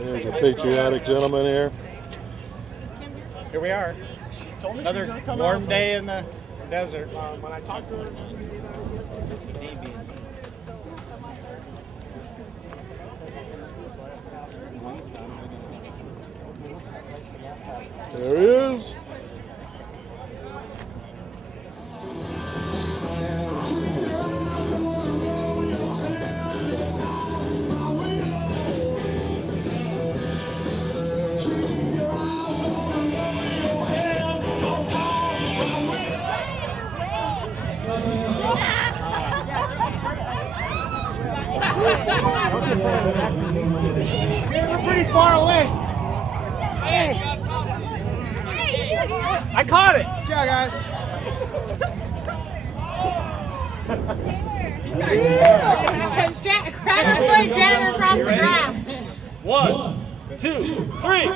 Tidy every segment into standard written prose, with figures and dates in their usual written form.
There's a patriotic gentleman here. Here we are. Another warm day in the desert. When I talked to her, There he is. we're pretty far away. Hey. I caught it. Ciao, guys. Cracker foot dragging across the grass. 1, 2, 3.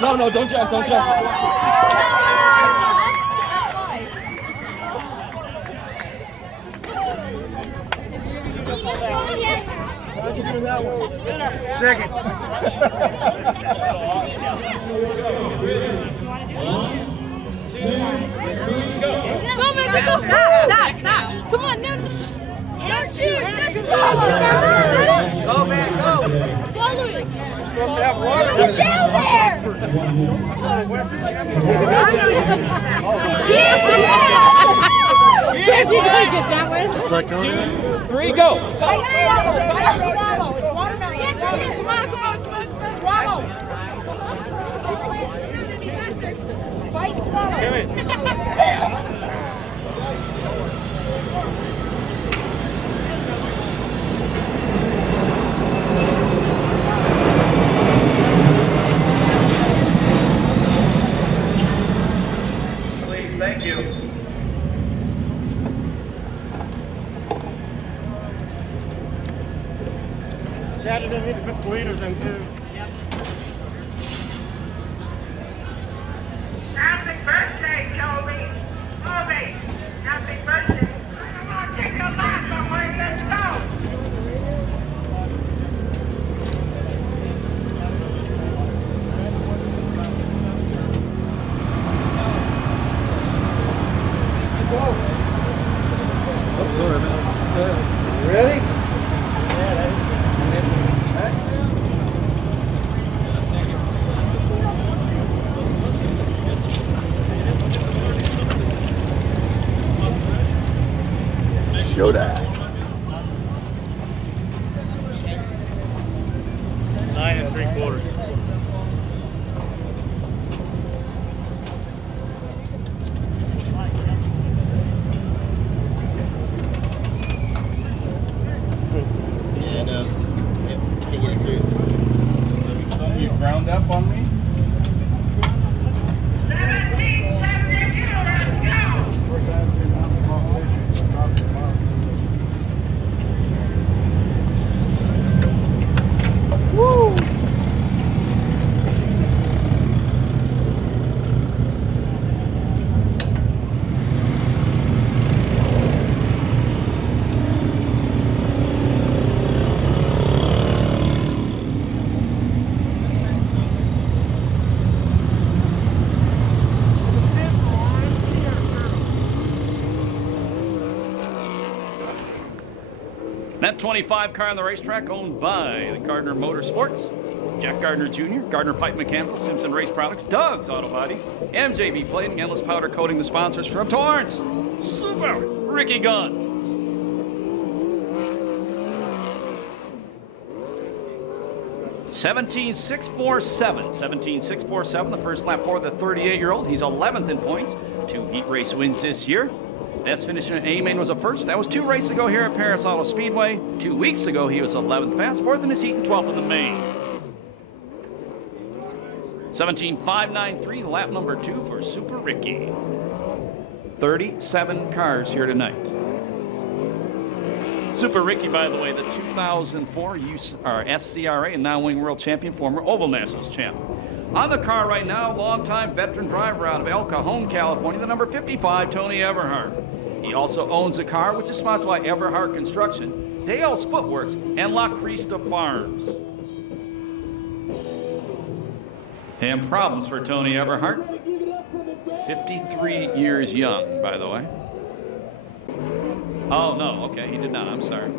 No, don't jump, don't jump. Second. Go, baby, go. Stop. Come on, no. Don't shoot. Just follow. Go, man, go. Follow it. You're supposed to have water. Get down there. If you take it that way. 2, 3, go. Swallow. It's watermelon. Come on. Swallow. Fight, swallow. Thank you. Saturday, need to put the leaders in too. Happy birthday, Toby. Toby, happy birthday. I don't want to take your life away. Let's go. I'm sorry, man. You ready? Show that. 9 3/4. You ground up on me? 1772, let's go. Woo. That 25 car on the racetrack owned by the Gardner Motorsports, Jack Gardner Jr., Gardner Pipe Mechanical, Simpson Race Products, Doug's Auto Body, MJB Plating, Endless Powder Coating, the sponsors from Torrance, Super Ricky Gunn. $17,647, the first lap for the 38-year-old. He's 11th in points, 2 heat race wins this year. Best finish in A-Main was a first. That was 2 races ago here at Perris Auto Speedway. 2 weeks ago, he was 11th fast, 4th in his heat, and 12th in the main. 17,593, lap number 2 for Super Ricky. 37 cars here tonight. Super Ricky, by the way, the 2004 SCRA and now-wing world champion, former Oval Nationals champ. On the car right now, longtime veteran driver out of El Cajon, California, the number 55, Tony Everhart. He also owns a car which is sponsored by Everhart Construction, Dale's Footworks, and La Crista Farms. And problems for Tony Everhart. 53 years young, by the way. Oh, no, okay, he did not. I'm sorry.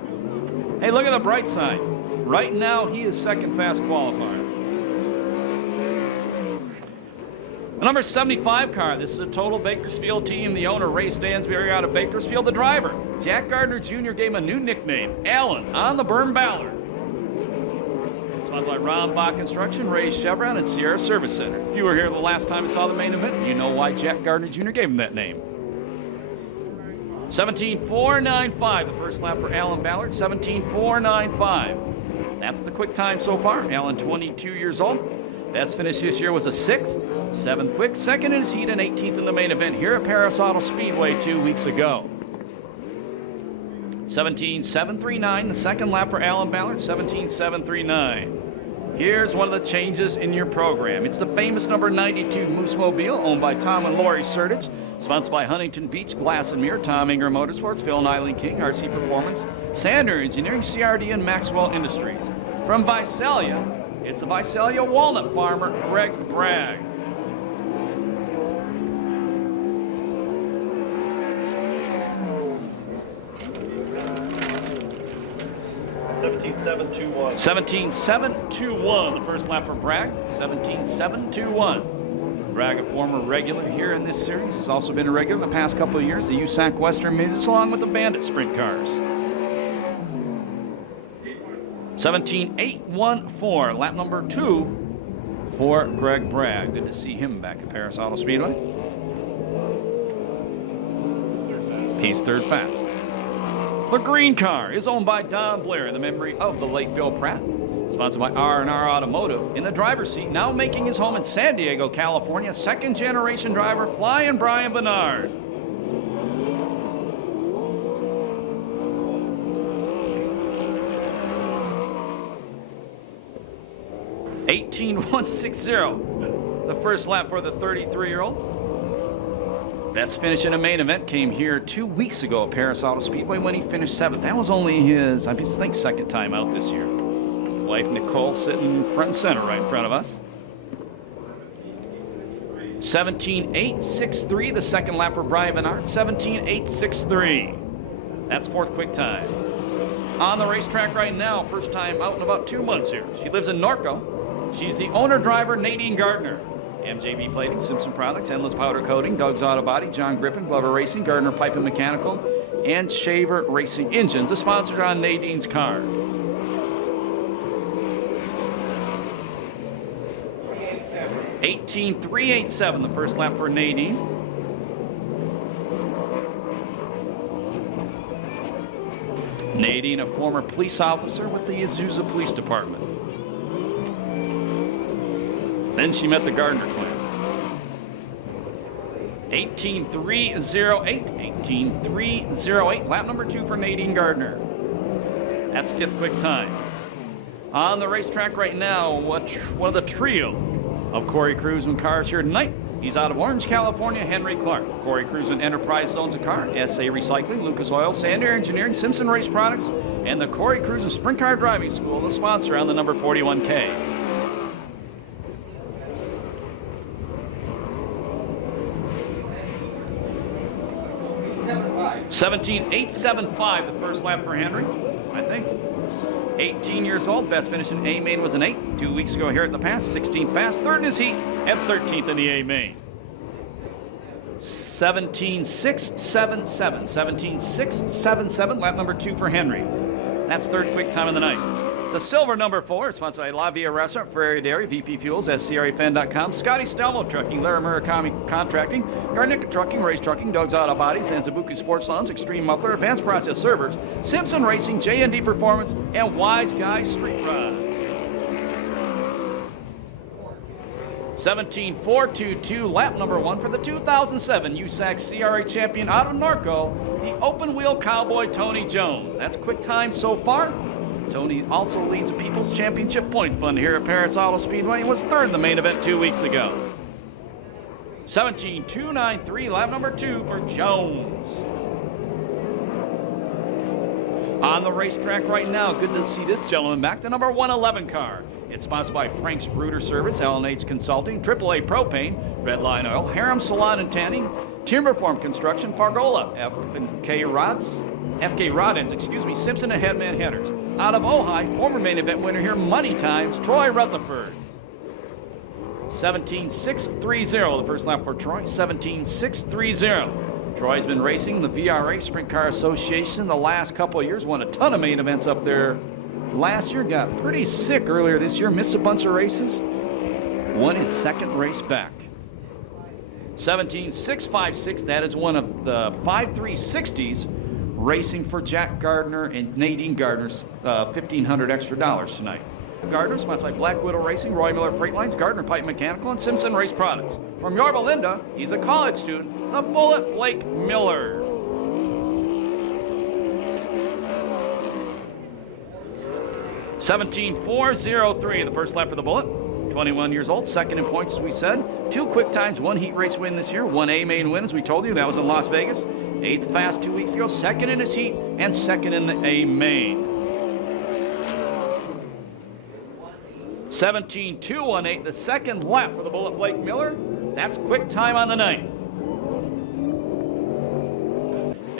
Hey, look at the bright side. Right now, he is second fast qualifier. The number 75 car, this is a total Bakersfield team. The owner, Ray Stansberry, out of Bakersfield. The driver, Jack Gardner Jr., gave him a new nickname, Alan, on the Burn Ballard. Sponsored by Ron Bach Construction, Ray Chevron, and Sierra Service Center. If you were here the last time you saw the main event, you know why Jack Gardner Jr. gave him that name. 17.495, the first lap for Alan Ballard, 17.495. That's the quick time so far. Alan, 22 years old. Best finish this year was a 6th, 7th quick, second in his heat, and 18th in the main event here at Perris Auto Speedway 2 weeks ago. 17.739, the second lap for Alan Ballard, 17.739. Here's one of the changes in your program. It's the famous number 92 Moose Mobile, owned by Tom and Lori Sertich, sponsored by Huntington Beach, Glass and Mirror, Tom Ingram Motorsports, Phil and Eileen King, RC Performance, Sander Engineering, CRD, and Maxwell Industries. From Visalia, it's the Visalia Walnut Farmer, Greg Bragg. $17.721, the first lap for Bragg, 17.721. Bragg, a former regular here in this series, has also been a regular in the past couple of years, the USAC Western Midgets, along with the Bandit Sprint cars. 17.814, lap number 2 for Greg Bragg. Good to see him back at Perris Auto Speedway. He's third fast. The green car is owned by Don Blair in the memory of the late Bill Pratt. Sponsored by R&R Automotive. In the driver's seat, now making his home in San Diego, California, second-generation driver Flying Brian Bernard. $18.160, the first lap for the 33-year-old. Best finish in a main event came here 2 weeks ago at Perris Auto Speedway when he finished 7th. That was only his, I think, second time out this year. Wife Nicole sitting front and center right in front of us. 17.863, the second lap for Brian Bernard, 17.863. That's fourth quick time. On the racetrack right now, first time out in about 2 months here. She lives in Norco. She's the owner-driver, Nadine Gardner. MJB Plating, Simpson Products, Endless Powder Coating, Doug's Auto Body, John Griffin, Glover Racing, Gardner Pipe and Mechanical, and Shaver Racing Engines, the sponsor on Nadine's car. $18.387, the first lap for Nadine. Nadine, a former police officer with the Azusa Police Department. Then she met the Gardner clan. 18.308, lap number 2 for Nadine Gardner. That's fifth quick time. On the racetrack right now, one of the trio of Corey Cruzman cars here tonight. He's out of Orange, California, Henry Clark. Corey Cruzman Enterprise owns a car, SA Recycling, Lucas Oil, Sander Engineering, Simpson Race Products, and the Corey Cruzman Sprint Car Driving School, the sponsor on the number 41K. 17.875, the first lap for Henry, I think. 18 years old, best finish in A main was an 8. 2 weeks ago here at the pass, 16th fast, third in his heat, and 13th in the A main. 17.677, 17.677, lap number 2 for Henry. That's third quick time of the night. The silver number 4 is sponsored by La Via Restaurant, Ferrari Dairy, VP Fuels, SCRAFan.com, Scotty Stelmo Trucking, Lara Murakami Contracting, Garnica Trucking, Race Trucking, Doug's Auto Bodies, Zanzabuki Sports Lounge, Extreme Muffler, Advanced Process Servers, Simpson Racing, J&D Performance, and Wise Guy Street Rods. 17.422, lap number 1 for the 2007 USAC CRA champion out of Norco, the open wheel cowboy Tony Jones. That's quick time so far. Tony also leads a People's Championship Point Fund here at Perris Auto Speedway and was third in the main event 2 weeks ago. 17.293, lap number 2 for Jones. On the racetrack right now, good to see this gentleman back, the number 111 car. It's sponsored by Frank's Rooter Service, L&H Consulting, AAA Propane, Red Line Oil, Harem Salon and Tanning, Timberform Construction, Pargola, FK Roddins, Simpson and Headman Headers. Out of Ojai, former main event winner here, Money Times, Troy Rutherford. 17.630, the first lap for Troy, 17.630. Troy's been racing the VRA Sprint Car Association the last couple of years, won a ton of main events up there last year, got pretty sick earlier this year, missed a bunch of races, won his second race back. 17.656, that is one of the 5.360s racing for Jack Gardner and Nadine Gardner's $1,500 extra tonight. Gardner, sponsored by Black Widow Racing, Roy Miller Freight Lines, Gardner Pipe Mechanical, and Simpson Race Products. From Yorba Linda, he's a college student, the Bullet Blake Miller. $17.403, the first lap for the Bullet. 21 years old, second in points, as we said. 2 quick times, 1 heat race win this year, 1 A main win, as we told you. That was in Las Vegas. 8th fast 2 weeks ago, second in his heat, and second in the A main. 17.218, the second lap for the Bullet Blake Miller. That's quick time on the night.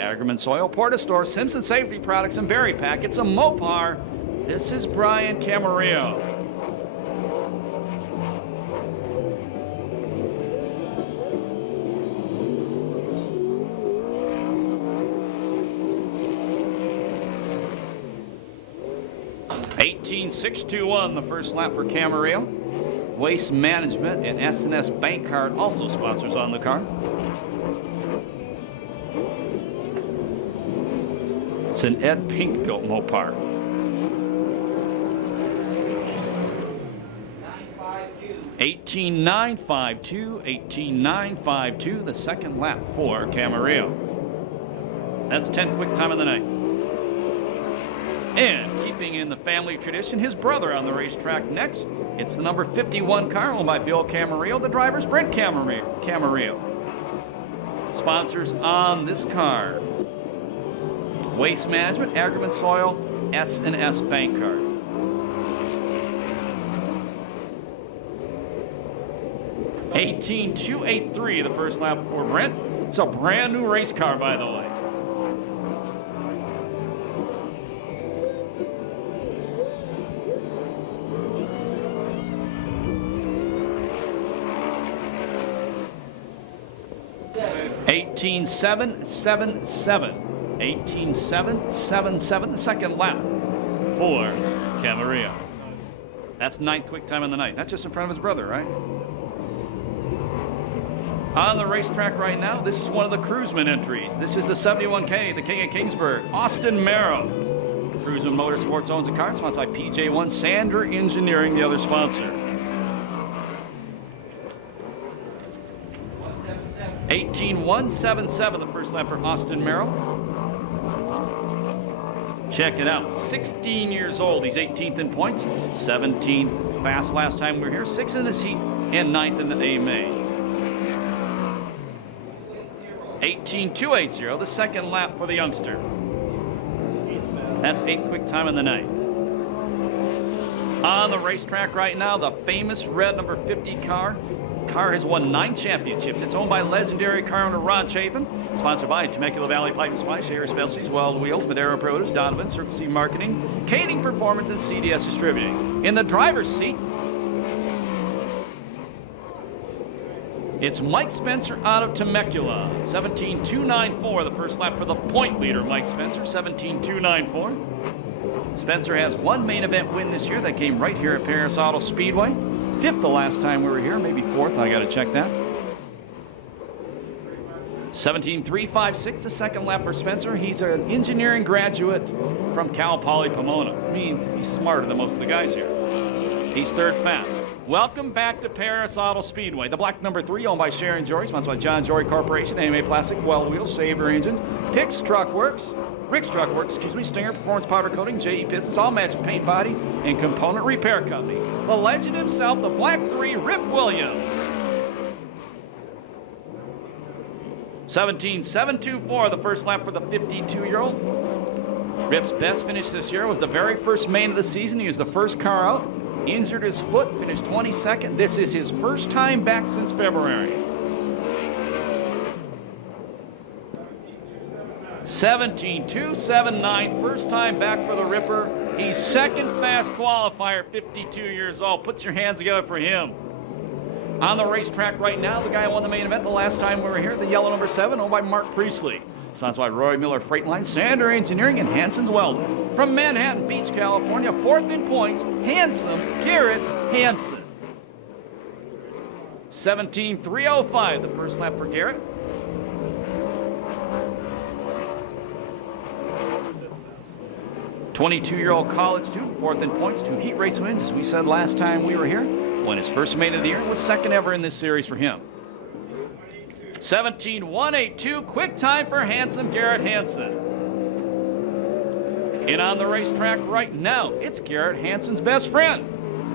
Ackerman Soil, Porta Store, Simpson Safety Products, and Berry Pack. It's a Mopar. This is Brian Camarillo. $18.621, the first lap for Camarillo. Waste Management and S&S Bank Card also sponsors on the car. It's an Ed Pink built Mopar. 18.952, 18.952, the second lap for Camarillo. That's 10th quick time of the night. And keeping in the family tradition, his brother on the racetrack next. It's the number 51 car owned by Bill Camarillo. The driver's Brent Camarillo. Sponsors on this car: Waste Management, Ackerman Soil, S&S Bank Card. $18.283, the first lap for Brent. It's a brand new race car, by the way. $18.777. $18.777, the second lap for Camarillo. That's 9th quick time of the night. That's just in front of his brother, right? On the racetrack right now, this is one of the Cruiseman entries. This is the 71K, the King of Kingsburg, Austin Merrill. Cruiseman Motorsports owns a car, sponsored by PJ1 Sander Engineering, the other sponsor. $18.177, the first lap for Austin Merrill. Check it out, 16 years old. He's 18th in points, 17th fast last time we were here, 6th in this heat, and 9th in the A main. 18.280, the second lap for the youngster. That's 8th quick time of the night. On the racetrack right now, the famous red number 50 car. Car has won 9 championships. It's owned by legendary car owner Ron Chafin. Sponsored by Temecula Valley Pipe and Supply, Share Specialties, Wild Wheels, Madera Produce, Donovan, Circle C Marketing, Kading Performance, and CDS Distributing. In the driver's seat, it's Mike Spencer out of Temecula. 17.294, the first lap for the point leader, Mike Spencer, 17.294. Spencer has 1 main event win this year that came right here at Perris Auto Speedway. 5th the last time we were here, maybe 4th, I gotta check that. 17.356, the second lap for Spencer. He's an engineering graduate from Cal Poly Pomona. Means he's smarter than most of the guys here. He's 3rd fast. Welcome back to Perris Auto Speedway. The black number 3, owned by Sharon Jory, sponsored by John Jory Corporation, AMA Plastic, Wild Wheels, Saver Engines, Rick's Truck Works, Stinger Performance Powder Coating, J.E. Pistons, All Magic Paint Body, and Component Repair Company. The legend himself, the black 3, Rip Williams. 17.724, the first lap for the 52-year-old. Rip's best finish this year was the very first main of the season. He was the first car out. Injured his foot, finished 22nd. This is his first time back since February. 17.279, first time back for the Ripper. He's second fast qualifier, 52 years old. Put your hands together for him. On the racetrack right now, the guy who won the main event the last time we were here, the yellow number 7, owned by Mark Priestley. Sponsored by Roy Miller Freight Line, Sander Engineering, and Hanson's Welding. From Manhattan Beach, California, fourth in points, handsome Garrett Hanson. 17.305, the first lap for Garrett. "22-year-old college student, fourth in points, 2 heat race wins, as we said last time we were here. Won his first main of the year, was second ever in this series for him. 17.182, quick time for handsome Garrett Hanson. And on the racetrack right now, it's Garrett Hanson's best friend.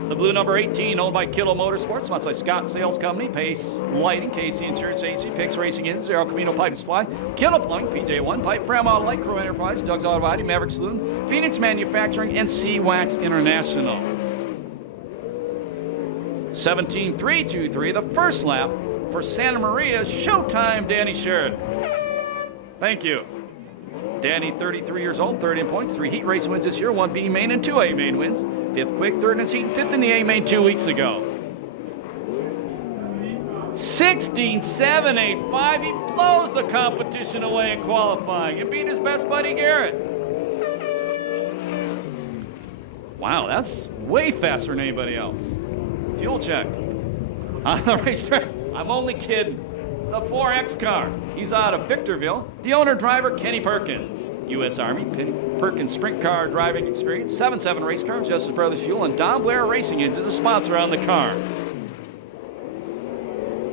The blue number 18, owned by Kittle Motorsports, sponsored by Scott Sales Company, Pace Lighting, Casey Insurance Agency, Pix Racing Engines, El Camino Pipe and Supply, Kittle Plumbing, PJ1 Pipe, Fram Auto Light, Crow Enterprise, Doug's Auto Body, Maverick Saloon, Phoenix Manufacturing, and C-Wax International. 17.323, the first lap for Santa Maria's Showtime Danny Sheridan. Thank you. Danny, 33 years old, third in points, 3 heat race wins this year, 1 B main and 2 A main wins. 5th quick, 3rd in his heat, 5th in the A main 2 weeks ago. 16.785, he blows the competition away in qualifying and beat his best buddy Garrett. Wow, that's way faster than anybody else. Fuel check. On the racetrack, I'm only kidding. The 4X car. He's out of Victorville. The owner-driver, Kenny Perkins. U.S. Army, Perkins Sprint Car driving experience. 7.7 race car, Justice Brothers Fuel, and Don Blair Racing Engines is a sponsor on the car.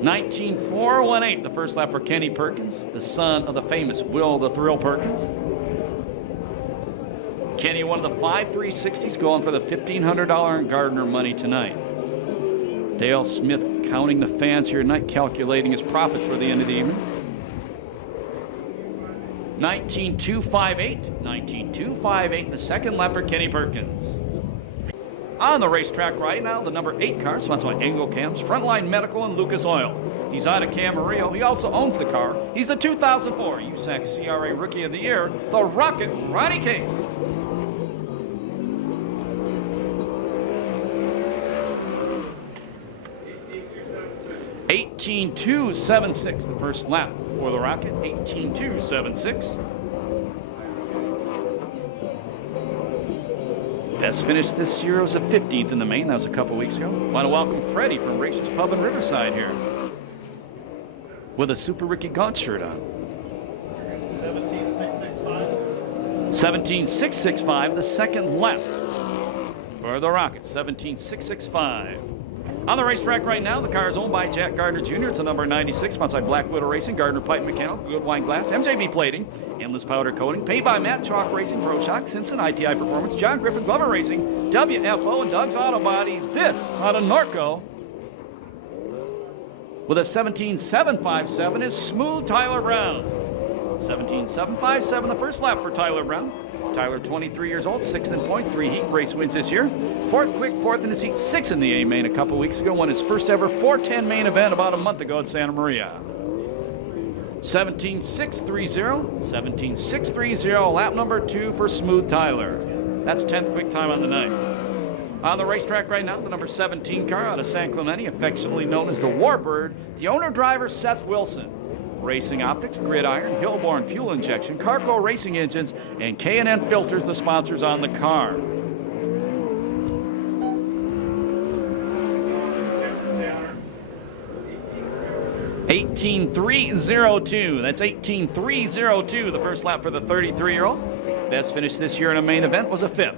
19.418, the first lap for Kenny Perkins, the son of the famous Will the Thrill Perkins. Kenny, one of the 5 360s, going for the $1,500 in Gardner money tonight. Dale Smith counting the fans here tonight, calculating his profits for the end of the evening. 19.258, 19.258, the second lap for Kenny Perkins. On the racetrack right now, the number 8 car, sponsored by Angle Cams, Frontline Medical, and Lucas Oil. He's out of Camarillo. He also owns the car. He's the 2004 USAC CRA Rookie of the Year, the Rocket Ronnie Case. 18.276, the first lap for the Rocket, 18.276. Best finish this year was a 15th in the main. That was a couple weeks ago. Want to welcome Freddie from Racers Pub in Riverside here with a Super Ricky Gaunt shirt on. 17.665. 17.665, the second lap for the Rocket, 17.665. On the racetrack right now, the car is owned by Jack Gardner Jr. It's a number 96, sponsored by Black Widow Racing, Gardner Pipe Mechanical, Good Wine Glass, MJB Plating, Endless Powder Coating, paid by Matt Chalk Racing, Pro Shock, Simpson, ITI Performance, John Griffin Glover Racing, WFO, and Doug's Auto Body. This out of Norco with a 17.757 is Smooth Tyler Brown. 17.757, the first lap for Tyler Brown. Tyler, 23 years old, 6th in points, 3 heat race wins this year. 4th quick, 4th in his heat, 6th in the A main a couple weeks ago. Won his first ever 410 main event about a month ago at Santa Maria. 17.630, 17.630, lap number 2 for Smooth Tyler. That's 10th quick time on the night. On the racetrack right now, the number 17 car out of San Clemente, affectionately known as the Warbird, the owner-driver Seth Wilson. Racing Optics, Gridiron, Hillborn Fuel Injection, Carco Racing Engines, and K&N Filters, the sponsors on the car. $18.302. That's $18.302, the first lap for the 33-year-old. Best finish this year in a main event was a 5th.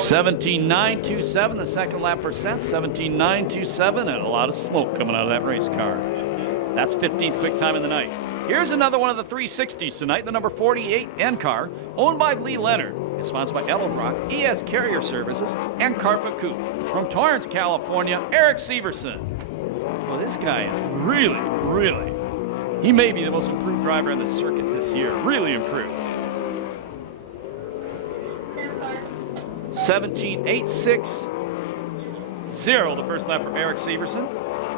17.927, the second lap for Seth. 17.927, and a lot of smoke coming out of that race car. That's 15th quick time of the night. Here's another one of the 360s tonight, the number 48 N car, owned by Lee Leonard. It's sponsored by Edelbrock, ES Carrier Services, and Carpet Coupe. From Torrance, California, Eric Severson. Well, this guy is really He may be the most improved driver on the circuit this year. Really improved. 17.860 the first lap for Eric Severson.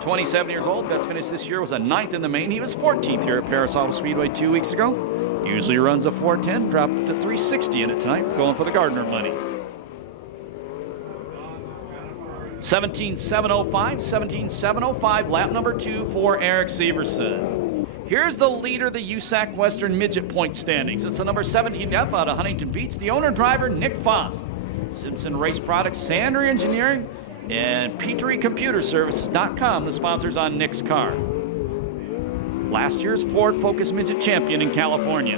27 years old. Best finish this year was a 9th in the main. He was 14th here at Perris Speedway 2 weeks ago. Usually runs a 410, dropped to 360 in it tonight, going for the Gardner money. 17.705, lap number 2 for Eric Severson. Here's the leader of the USAC Western Midget Point standings. It's the number 17F out of Huntington Beach, the owner-driver Nick Foss. Simpson Race Products, Sander Engineering, and PeterieComputerServices.com, the sponsors on Nick's car. Last year's Ford Focus Midget champion in California.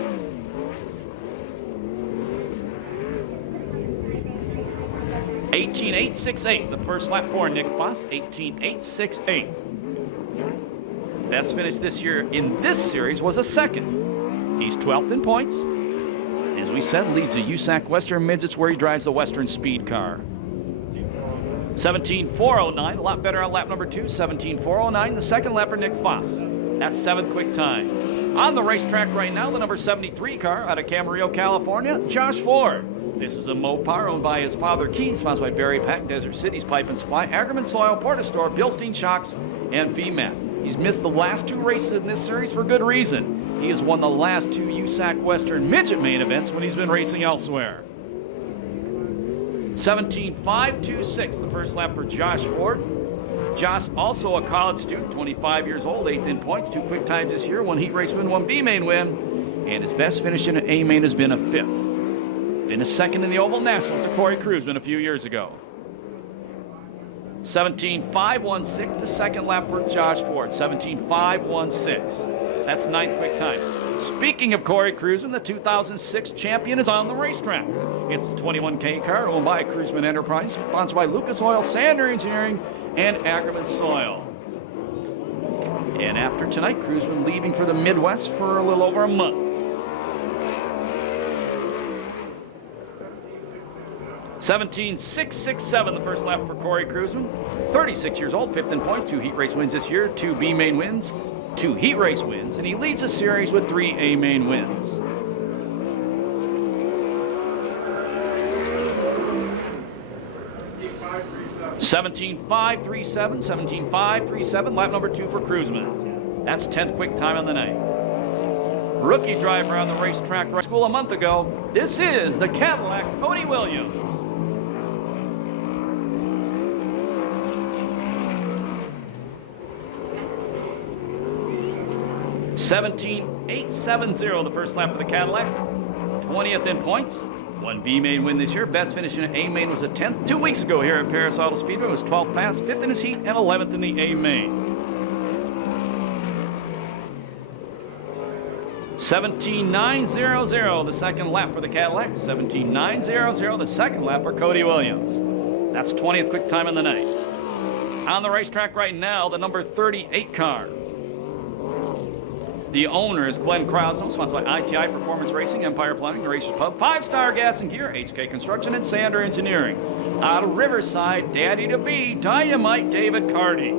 (18.868) the first lap for Nick Foss. 18.868. Best finish this year in this series was a 2nd. He's 12th in points. As we said, leads the USAC Western Midgets where he drives the Western Speed car. 17.409, a lot better on lap number 2. 17.409, the second lap for Nick Foss. That's 7th quick time. On the racetrack right now, the number 73 car out of Camarillo, California, Josh Ford. This is a Mopar owned by his father Keith, sponsored by Barry Pack, Desert Cities Pipe and Supply, Ackerman Soil, Portastore, Bilstein Shocks, and VMAT. He's missed the last 2 races in this series for good reason. He has won the last 2 USAC Western Midget main events when he's been racing elsewhere. 17.526, the first lap for Josh Ford. Josh, also a college student, 25 years old, 8th in points, 2 quick times this year, 1 heat race win, 1 B main win, and his best finish in an A main has been a 5th. Finished 2nd in the Oval Nationals to Corey Cruzman a few years ago. 17.516, the second lap for Josh Ford. 17.516. That's 9th quick time. Speaking of Corey Cruzman, the 2006 champion is on the racetrack. It's the 21K car owned by Cruzman Enterprise, sponsored by Lucas Oil, Sander Engineering, and Ackerman Soil. And after tonight, Cruzman leaving for the Midwest for a little over a month. 17.667, the first lap for Corey Cruzman. 36 years old, 5th in points, 2 heat race wins this year, 2 B main wins, 2 heat race wins, and he leads the series with 3 A main wins. (17.537), lap number 2 for Cruzman. That's 10th quick time on the night. Rookie driver on the racetrack right school a month ago. This is the Cadillac Cody Williams. 17.870, the first lap for the Cadillac. 20th in points. 1 B main win this year. Best finish in an A main was a 10th. 2 weeks ago here at Perris Auto Speedway was 12th fast, 5th in his heat, and 11th in the A main. 17.900, the second lap for the Cadillac. 17.900, the second lap for Cody Williams. That's 20th quick time in the night. On the racetrack right now, the number 38 car. The owner is Glenn Krause, sponsored by ITI Performance Racing, Empire Plumbing, the Racers Pub, 5-Star Gas and Gear, HK Construction, and Sander Engineering. Out of Riverside, Daddy to Be, Dynamite David Carty.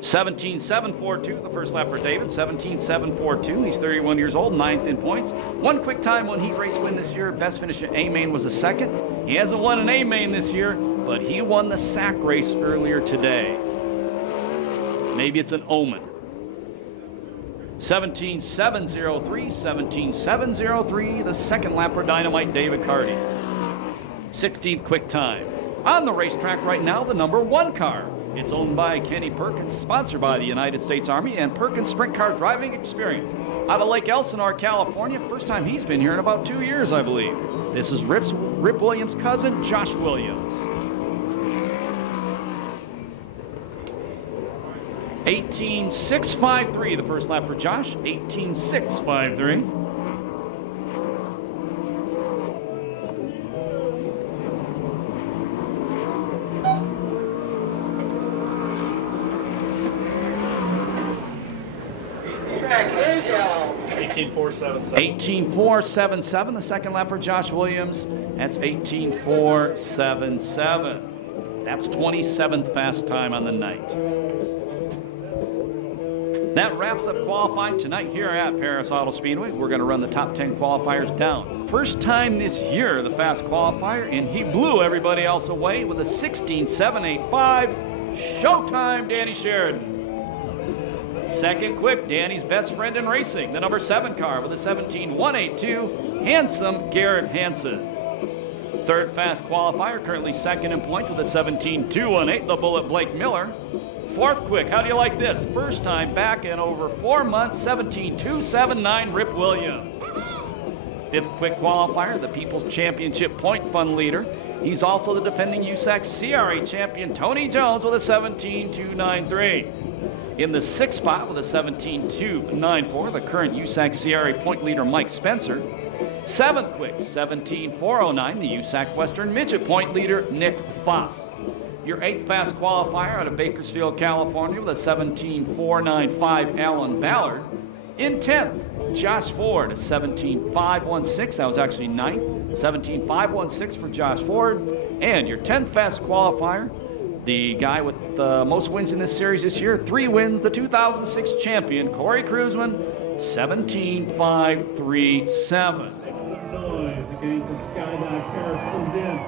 17.742, the first lap for David. 17.742. He's 31 years old, 9th in points. 1 quick time, 1 heat race win this year. Best finish in A main was a 2nd. He hasn't won an A main this year, but he won the SAC race earlier today. Maybe it's an omen. 17.703, 17.703, the second lap for Dynamite David Carty. 16th quick time. On the racetrack right now, the number 1 car. It's owned by Kenny Perkins, sponsored by the United States Army and Perkins Sprint Car Driving Experience. Out of Lake Elsinore, California. First time he's been here in about 2 years, I believe. This is Rip Williams' cousin, Josh Williams. 18.653, the first lap for Josh. 18.653. (18.477), the second lap for Josh Williams. That's 18.477. That's 27th fast time on the night. That wraps up qualifying tonight here at Perris Auto Speedway. We're going to run the top 10 qualifiers down. First time this year, the fast qualifier, and he blew everybody else away with a 16.785. Showtime, Danny Sheridan. Second quick, Danny's best friend in racing, the number 7 car with a 17.182, Handsome Garrett Hansen. Third fast qualifier, currently second in points with a 17.218, the Bullet Blake Miller. Fourth quick, how do you like this? First time back in over 4 months, 17.279, Rip Williams. Fifth quick qualifier, the People's Championship point fund leader. He's also the defending USAC CRA champion, Tony Jones, with a 17.293. In the sixth spot with a 17.294, the current USAC CRA point leader, Mike Spencer. Seventh quick, 17.409, the USAC Western Midget point leader, Nick Foss. Your eighth fast qualifier out of Bakersfield, California with a 17.495, Alan Ballard. In 10th, Josh Ford, a 17.516. That was actually 9th. 17.516 for Josh Ford. And your 10th fast qualifier, the guy with the most wins in this series this year, 3 wins, the 2006 champion, Corey Kruzman, 17.537. Noise, the game from Skydive Perris comes in.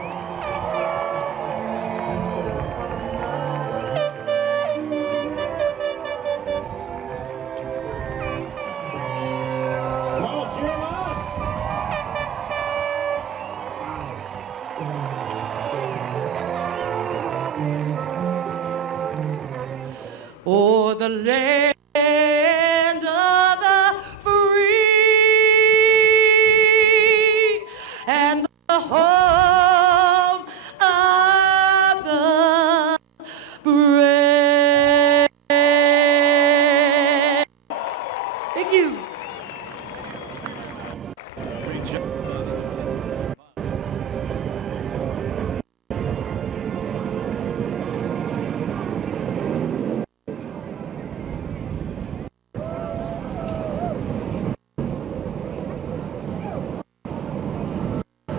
Oh, the land of the free and the home of the brave. Thank you.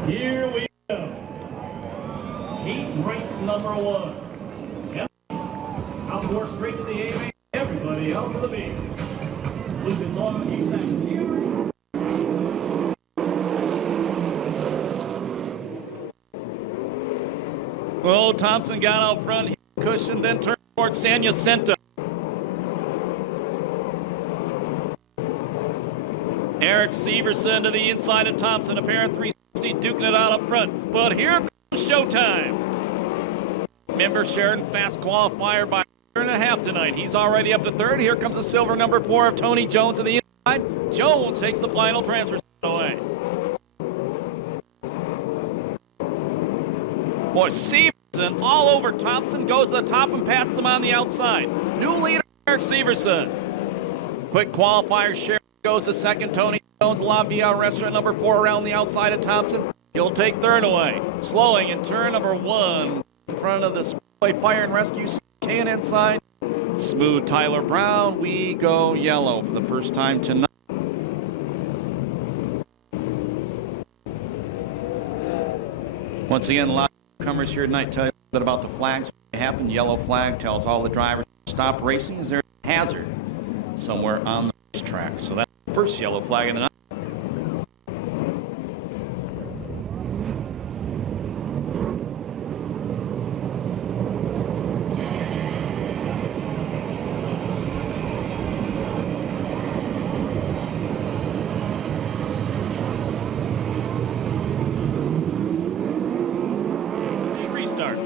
Here we go. Heat race number 1. Yep. Outdoor straight to the A main. Everybody else to the B. Lucas on USAC here. Well, Thompson got out front, hit the cushion, then turned towards San Jacinto. Eric Severson to the inside of Thompson, a pair of 360, duking it out up front. But here comes showtime. Remember, Sheridan fast qualifier by 1.5 tonight. He's already up to third. Here comes the silver number 4 of Tony Jones to the inside. Jones takes the final transfer away. Boy, Severson all over Thompson, goes to the top and passes him on the outside. New leader, Eric Severson. Quick qualifier, Sheridan goes to second. Tony Jones, La Via Restaurant number 4 around the outside of Thompson. He'll take third away. Slowing in turn number 1 in front of the Speedway Fire and Rescue K&N sign. Smooth Tyler Brown. We go yellow for the first time tonight. Once again, a lot of newcomers here tonight tell you a bit about the flags. What happened? Yellow flag tells all the drivers to stop racing. Is there a hazard somewhere on the racetrack? So that's the first yellow flag of the night. Restart.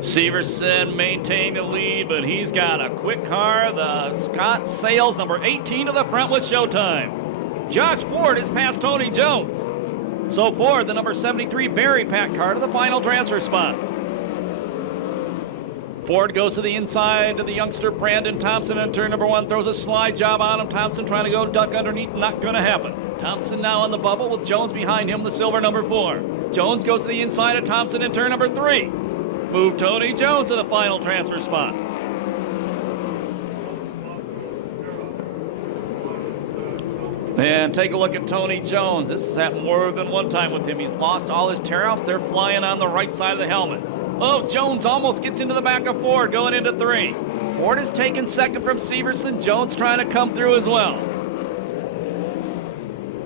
Severson maintained the lead, but he's got a quick car. The Scott Sales, number 18 to the front with showtime. Josh Ford is past Tony Jones. So Ford, the number 73 Barry Pack car to the final transfer spot. Ford goes to the inside to the youngster Brandon Thompson in turn number 1, throws a slide job on him. Thompson trying to go duck underneath, not going to happen. Thompson now on the bubble with Jones behind him, the silver number 4. Jones goes to the inside of Thompson in turn number 3. Move Tony Jones to the final transfer spot. And take a look at Tony Jones. This has happened more than one time with him. He's lost all his tear-offs. They're flying on the right side of the helmet. Oh, Jones almost gets into the back of Ford going into 3. Ford is taking second from Severson. Jones trying to come through as well.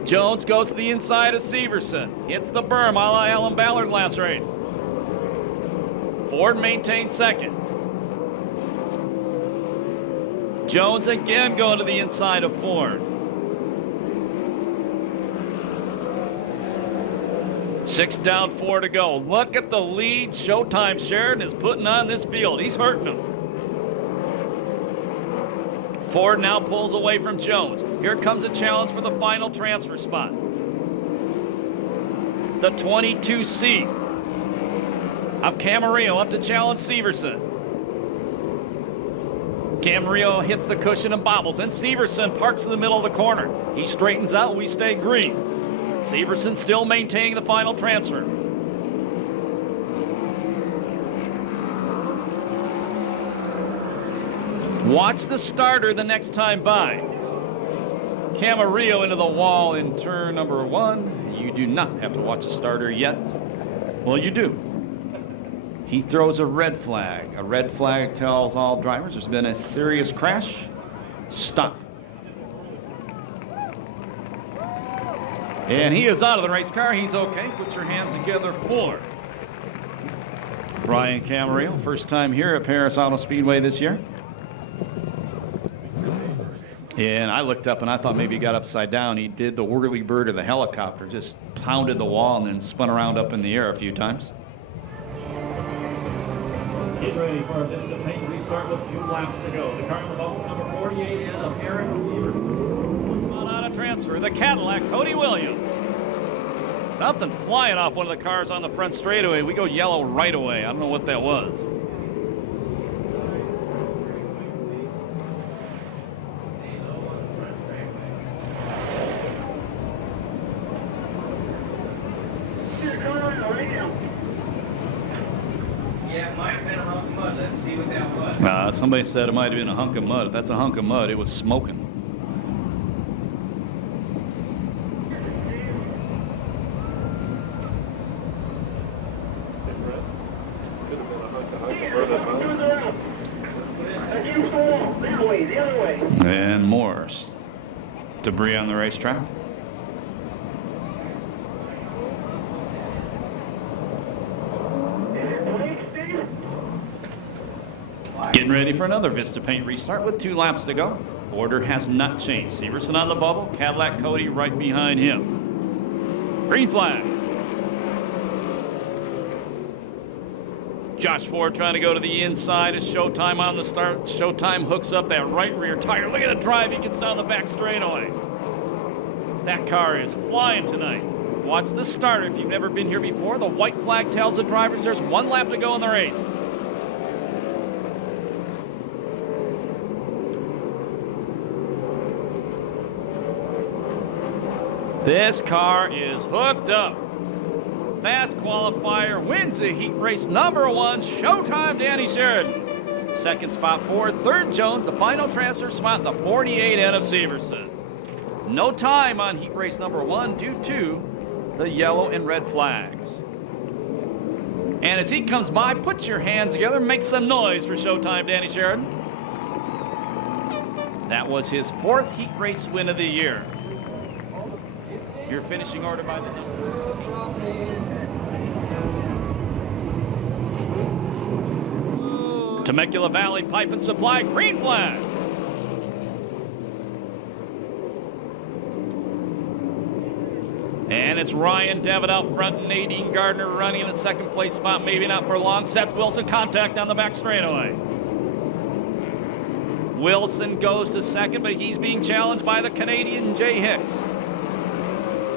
Jones goes to the inside of Severson. Hits the berm a la Alan Ballard last race. Ford maintains second. Jones again going to the inside of Ford. 6 down, 4 to go. Look at the lead Showtime Sheridan is putting on this field. He's hurting them. Ford now pulls away from Jones. Here comes a challenge for the final transfer spot. The 22C of Camarillo up to challenge Severson. Camarillo hits the cushion and bobbles, and Severson parks in the middle of the corner. He straightens out, we stay green. Severson still maintaining the final transfer. Watch the starter the next time by. Camarillo into the wall in turn number 1. You do not have to watch the starter yet. Well, you do. He throws a red flag. A red flag tells all drivers there's been a serious crash. Stop. And he is out of the race car. He's okay. Put your hands together for Brian Camarillo. First time here at Perris Auto Speedway this year. And I looked up and I thought maybe he got upside down. He did the whirly bird of the helicopter, just pounded the wall and then spun around up in the air a few times. Get ready for this paint restart with 2 laps to go. The car on the bubble, number 48 in of Perris. On a transfer, the Cadillac, Cody Williams. Something flying off one of the cars on the front straightaway. We go yellow right away. I don't know what that was. Yeah, it might have been a hunk of mud. Let's see what that was. Somebody said it might have been a hunk of mud. If that's a hunk of mud, it was smoking. And more debris on the racetrack. Getting ready for another Vista Paint restart with 2 laps to go. Order has not changed. Severson on the bubble, Cadillac Cody right behind him. Green flag. Josh Ford trying to go to the inside as Showtime on the start. Showtime hooks up that right rear tire. Look at the drive. He gets down the back straightaway. That car is flying tonight. Watch the starter. If you've never been here before, the white flag tells the drivers there's 1 lap to go in the race. This car is hooked up. Fast qualifier wins the heat race number 1. Showtime Danny Sheridan. Second spot Ford. Third Jones. The final transfer spot, the 48 N of Severson. No time on heat race number 1 due to the yellow and red flags. And as he comes by, put your hands together, make some noise for Showtime Danny Sheridan. That was his 4th heat race win of the year. Your finishing order by the number. Temecula Valley Pipe and Supply, green flag. And it's Ryan Devitt out front, Nadine Gardner running in the 2nd place spot, maybe not for long. Seth Wilson contact on the back straightaway. Wilson goes to 2nd, but he's being challenged by the Canadian Jay Hicks.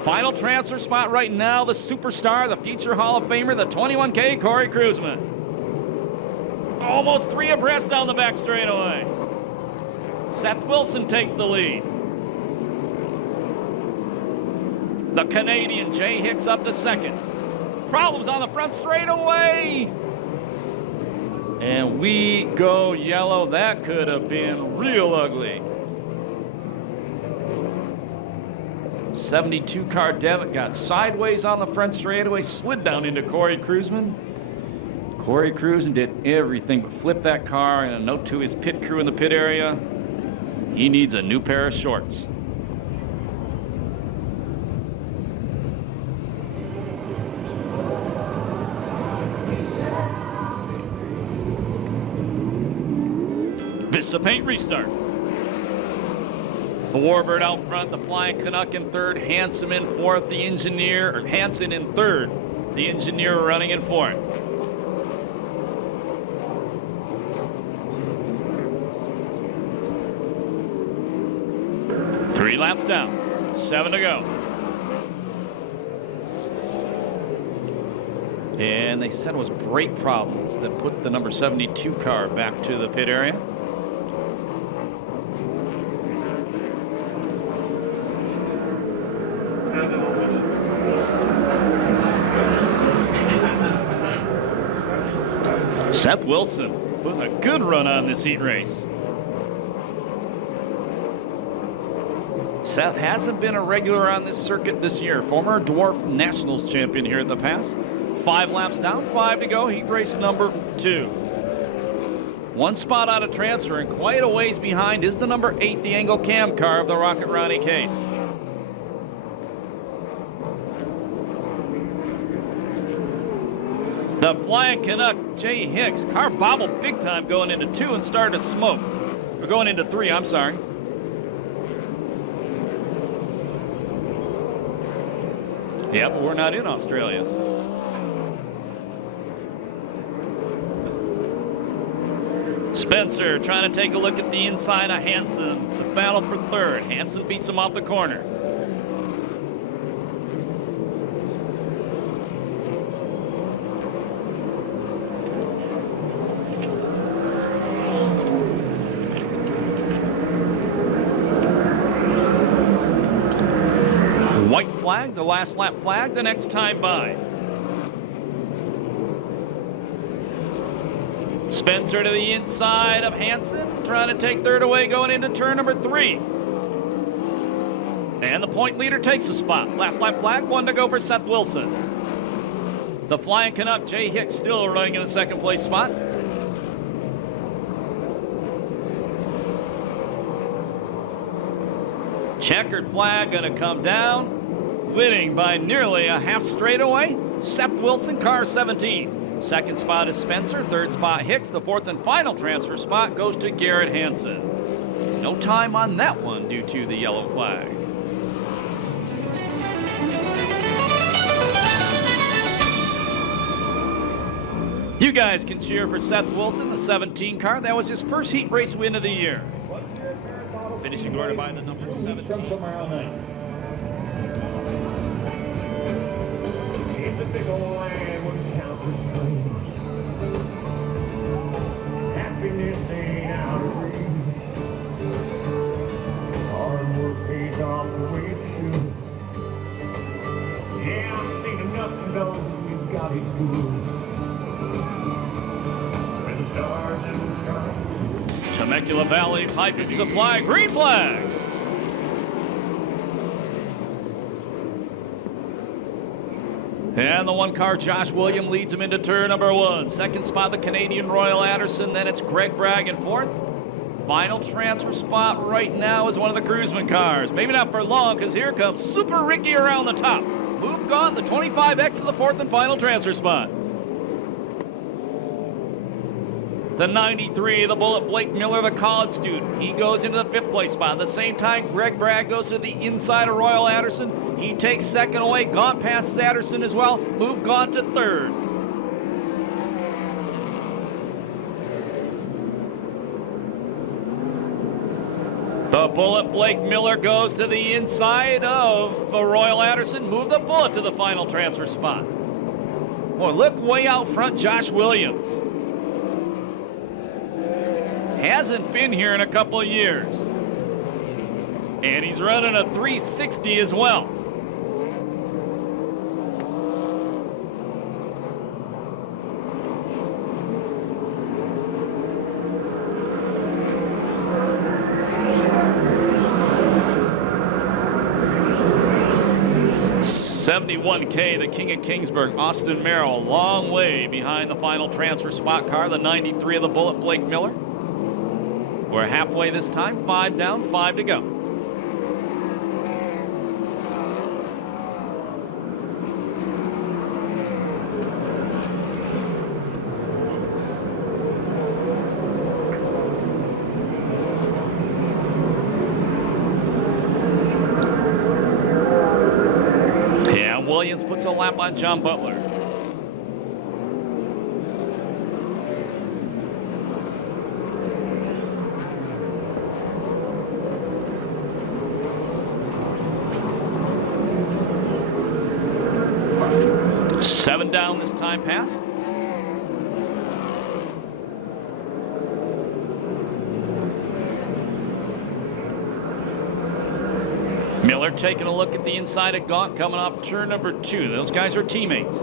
Final transfer spot right now, the superstar, the future Hall of Famer, the 21K, Corey Kruzman. Almost 3 abreast down the back straightaway. Seth Wilson takes the lead. The Canadian Jay Hicks up to 2nd. Problems on the front straightaway. And we go yellow. That could have been real ugly. 72 car Devitt got sideways on the front straightaway, slid down into Corey Cruisman. Corey Cruisman did everything but flip that car, and a note to his pit crew in the pit area: he needs a new pair of shorts. Vista Paint restart. The Warbird out front, the Flying Canuck in third, Hansen in fourth, the Engineer, or Hansen in third, the Engineer running in fourth. Three laps down, 7 to go. And they said it was brake problems that put the number 72 car back to the pit area. Seth Wilson putting a good run on this heat race. Seth hasn't been a regular on this circuit this year. Former Dwarf Nationals champion here in the past. 5 laps down, 5 to go. Heat race number 2. 1 spot out of transfer, and quite a ways behind is the number 8, the Angle Cam car of the Rocket Ronnie Case. The Flying Canuck, Jay Hicks, car bobbled big time going into 2 and started to smoke. We're going into 3, I'm sorry. Yeah, but we're not in Australia. Spencer trying to take a look at the inside of Hansen. The battle for third. Hansen beats him off the corner. White flag, the last lap flag, the next time by. Spencer to the inside of Hansen, trying to take third away going into turn number 3. And the point leader takes a spot. Last lap flag, 1 to go for Seth Wilson. The Flying Canuck, Jay Hicks, still running in the second place spot. Checkered flag gonna come down. Winning by nearly a half straightaway, Seth Wilson, car 17. Second spot is Spencer, third spot Hicks. The fourth and final transfer spot goes to Garrett Hansen. No time on that one due to the yellow flag. You guys can cheer for Seth Wilson, the 17 car. That was his first heat race win of the year. Finishing order by the number 17. It's a big old land with countless dreams. Happiness ain't out of reach. Hard work pays off the way it should. Yeah, I've seen enough to know you've got it good. With the stars in the sky. Temecula Valley Pipe and Supply, green flag. And the 1 car, Josh William, leads him into turn number 1. Second spot, the Canadian Royal Anderson. Then it's Greg Bragg in fourth. Final transfer spot right now is one of the Cruisman cars. Maybe not for long, because here comes Super Ricky around the top. Move gone, the 25X to the fourth and final transfer spot. The 93, the Bullet, Blake Miller, the college student. He goes into the 5th place spot. At the same time, Greg Bragg goes to the inside of Royal Anderson. He takes second away. Gone past Anderson as well. Move gone to third. The Bullet, Blake Miller, goes to the inside of the Royal Anderson. Move the Bullet to the final transfer spot. Boy, look way out front, Josh Williams. Hasn't been here in a couple of years. And he's running a 360 as well. 71K, the King of Kingsburg, Austin Merrill, a long way behind the final transfer spot car, the 93 of the Bullet, Blake Miller. We're halfway this time, 5 down, 5 to go. Williams puts a lap on John Butler. Seven down this time passed. Miller taking a look at the inside of Gaunt coming off turn number 2. Those guys are teammates.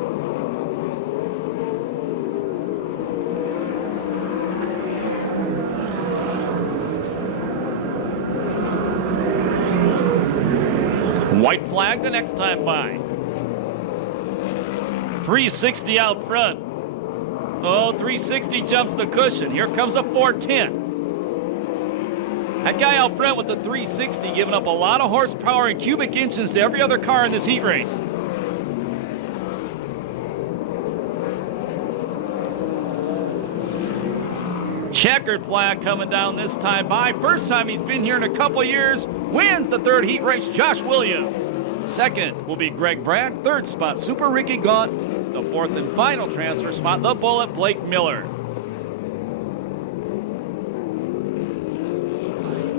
White flag the next time by. 360 out front. Oh, 360 jumps the cushion. Here comes a 410. That guy out front with the 360 giving up a lot of horsepower and cubic inches to every other car in this heat race. Checkered flag coming down this time by. First time he's been here in a couple years. Wins the third heat race, Josh Williams. Second will be Greg Bragg. Third spot, Super Ricky Gaunt. The fourth and final transfer spot, the Bullet, Blake Miller.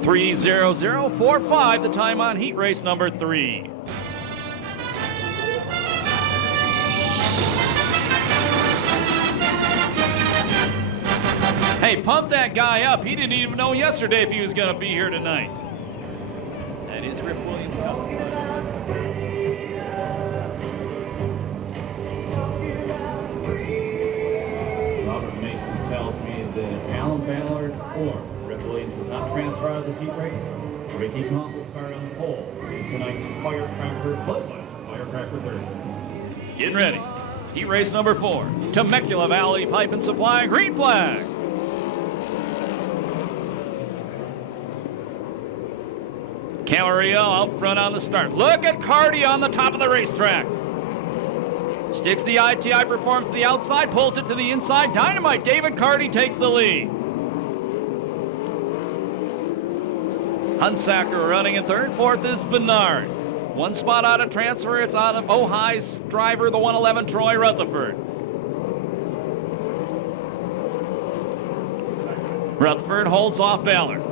3:00:45, the time on heat race number 3. Hey, pump that guy up. He didn't even know yesterday if he was going to be here tonight. That is Rip Williams coming. Robert Mason tells me that Alan Ballard or Rip Williams does not transfer out of this heat race. Ricky Gaunt will start on the pole in tonight's Firecracker, Budweiser Firecracker 30. Getting ready. Heat race number 4. Temecula Valley Pipe and Supply, green flag. Camarillo out front on the start. Look at Cardi on the top of the racetrack. Sticks the ITI Performance to the outside, pulls it to the inside. Dynamite David Cardi takes the lead. Hunsacker running in third. Fourth is Bernard. One spot out of transfer. It's out of Ojai's driver, the 111 Troy Rutherford. Rutherford holds off Ballard.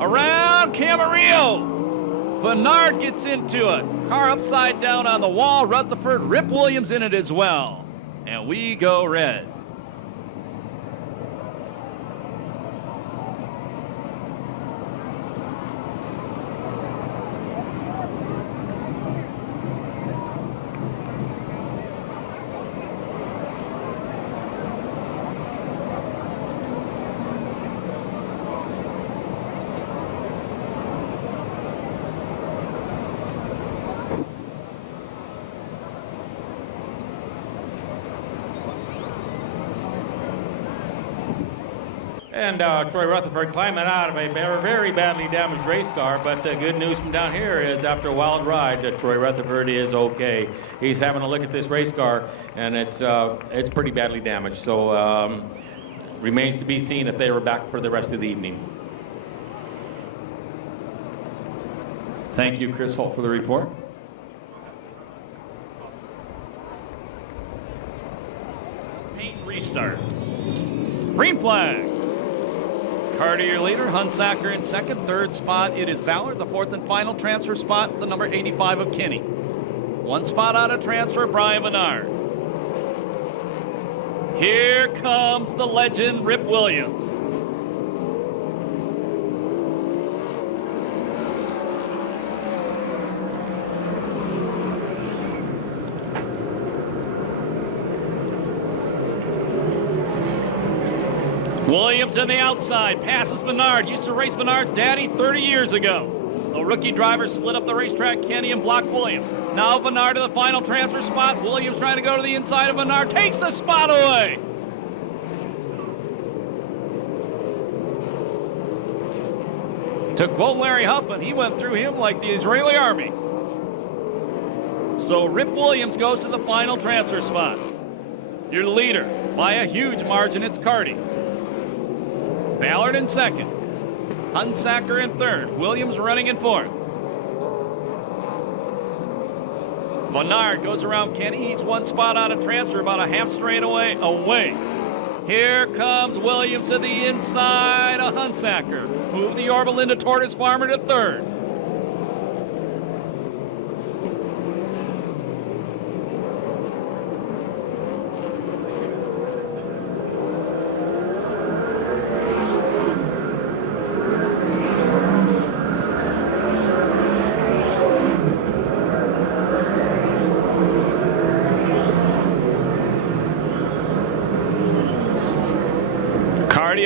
Around Camarillo. Bernard gets into it. Car upside down on the wall. Rutherford, Rip Williams in it as well. And we go red. And Troy Rutherford climbing out of a very badly damaged race car, but good news from down here is after a wild ride, Troy Rutherford is okay. He's having a look at this race car, and it's pretty badly damaged. So remains to be seen if they were back for the rest of the evening. Thank you, Chris Holt, for the report. Paint restart. Green flag. Carter, your leader. Hunsacker in second. Third spot, it is Ballard. The fourth and final transfer spot, the number 85 of Kinney. One spot out of transfer, Brian Menard. Here comes the legend, Rip Williams. Williams on the outside, passes Menard. Used to race Menard's daddy 30 years ago. The rookie driver slid up the racetrack, Kenny, and blocked Williams. Now Bernard to the final transfer spot. Williams trying to go to the inside of Bernard, takes the spot away. To quote Larry Huffman, he went through him like the Israeli army. So Rip Williams goes to the final transfer spot. Your leader, by a huge margin, it's Carty. Ballard in second. Hunsacker in third. Williams running in fourth. Bernard goes around Kenny. He's one spot out of transfer, about a half straightaway away. Here comes Williams to the inside of Hunsacker. Move the Orville into Tortoise Farmer to third.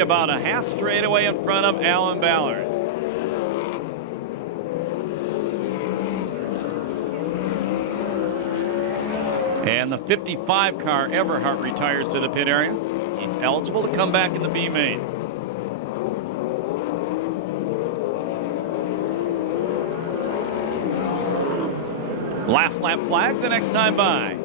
About a half straightaway in front of Alan Ballard. And the 55 car, Everhart, retires to the pit area. He's eligible to come back in the B main. Last lap flag the next time by.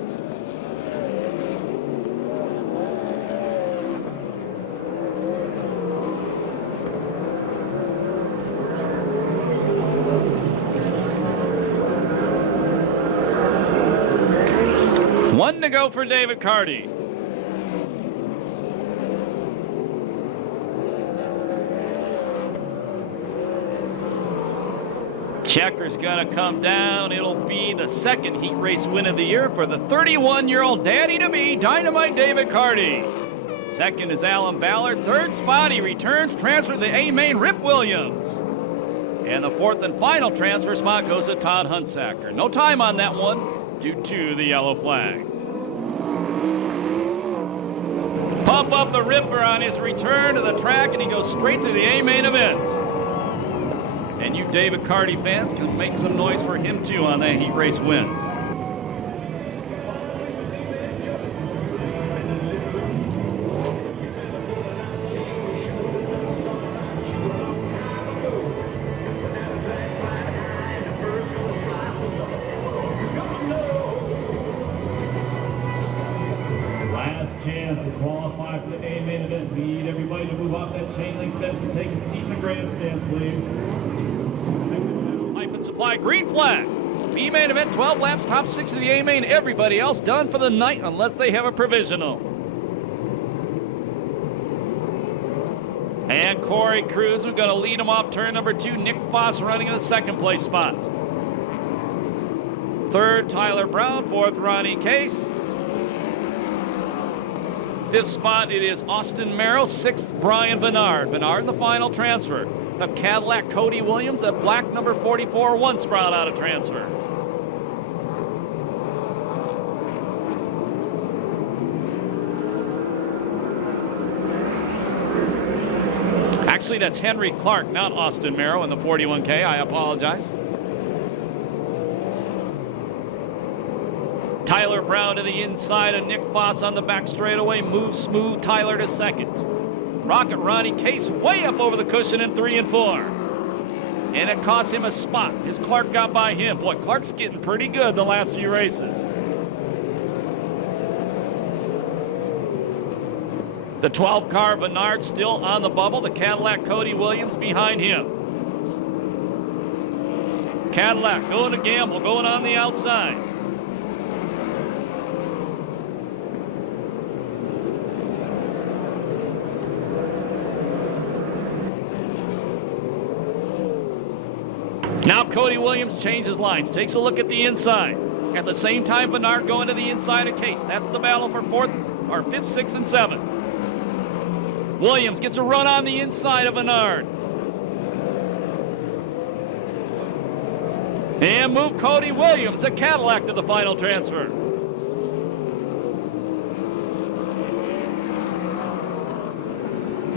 One to go for David Carty. Checker's gonna come down. It'll be the second heat race win of the year for the 31-year-old daddy-to-be Dynamite David Carty. Second is Alan Ballard. Third spot, he returns, transfer to the A main, Rip Williams. And the fourth and final transfer spot goes to Todd Hunsacker. No time on that one due to the yellow flag. Pump up the Ripper on his return to the track, and he goes straight to the A main event. And you David Carty fans can make some noise for him too on that heat race win. Green flag. B-main event, 12 laps, top 6 of the A-main. Everybody else done for the night unless they have a provisional. And Corey Cruz, we're going to lead him off turn number 2. Nick Foss running in the second place spot. Third, Tyler Brown. Fourth, Ronnie Case. Fifth spot, it is Austin Merrill. Sixth, Brian Bernard. Bernard in the final transfer. Of Cadillac, Cody Williams, a black number 44, one sprout out of transfer. Actually, that's Henry Clark, not Austin Merrill in the 41K. I apologize. Tyler Brown to the inside of Nick Foss on the back straightaway. Moves smooth Tyler to second. Rocket Ronnie Case way up over the cushion in 3 and 4. And it cost him a spot as Clark got by him. Boy, Clark's getting pretty good the last few races. The 12 car Bernard still on the bubble. The Cadillac Cody Williams behind him. Cadillac going to gamble, going on the outside. Now Cody Williams changes lines, takes a look at the inside. At the same time, Bernard going to the inside of Case. That's the battle for fifth, sixth, and seventh. Williams gets a run on the inside of Bernard. And move Cody Williams, a Cadillac, to the final transfer.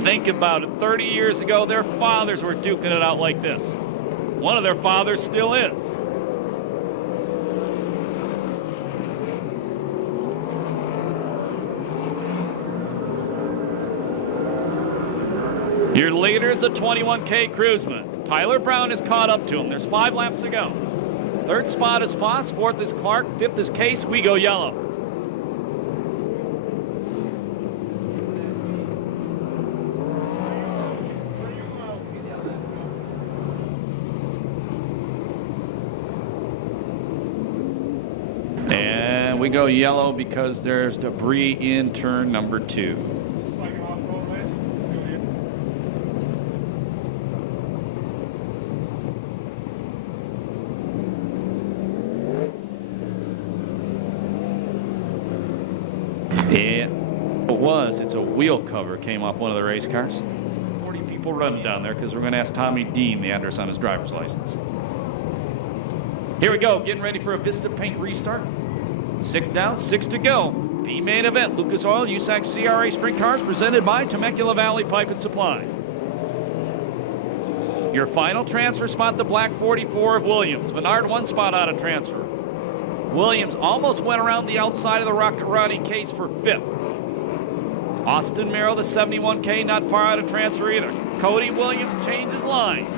Think about it. 30 years ago, their fathers were duking it out like this. One of their fathers still is. Your leader is a 21K Cruiseman. Tyler Brown has caught up to him. There's 5 laps to go. Third spot is Foss, fourth is Clark, fifth is Case. We go yellow. And we go yellow because there's debris in turn number 2. It's a wheel cover came off one of the race cars. 40 people running down there because we're going to ask Tommy Dean the address on his driver's license. Here we go, getting ready for a Vista Paint restart. 6 down, 6 to go. The main event, Lucas Oil USAC CRA Sprint Cars presented by Temecula Valley Pipe and Supply. Your final transfer spot, the black 44 of Williams. Venard 1 spot out of transfer. Williams almost went around the outside of the Rocket Ronnie Case for 5th. Austin Merrill, the 71K, not far out of transfer either. Cody Williams changes lines.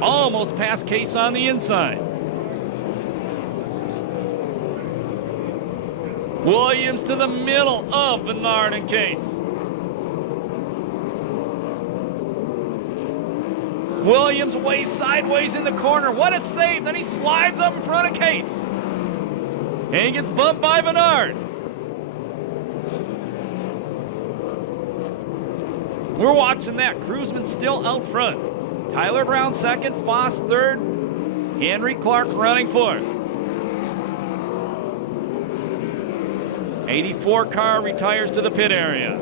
Almost past Case on the inside. Williams to the middle of Venard and Case. Williams way sideways in the corner. What a save. Then he slides up in front of Case. And he gets bumped by Venard. We're watching that. Cruiseman still out front. Tyler Brown second, Foss third, Henry Clark running fourth. 84 car retires to the pit area.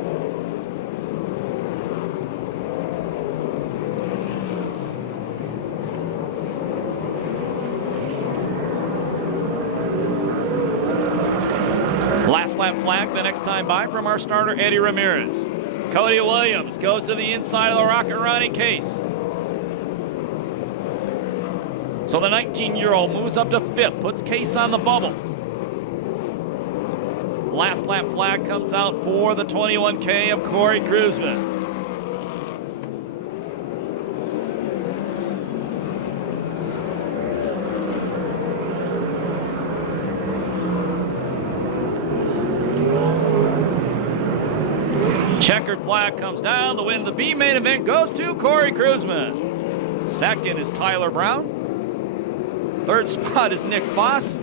Last lap flag the next time by from our starter, Eddie Ramirez. Cody Williams goes to the inside of the Rocket Ronnie Case. So the 19-year-old moves up to 5th, puts Case on the bubble. Last lap flag comes out for the 21K of Corey Cruiseman. Checkered flag comes down. The win of the B main event goes to Corey Cruiseman. Second is Tyler Brown. Third spot is Nick Foss.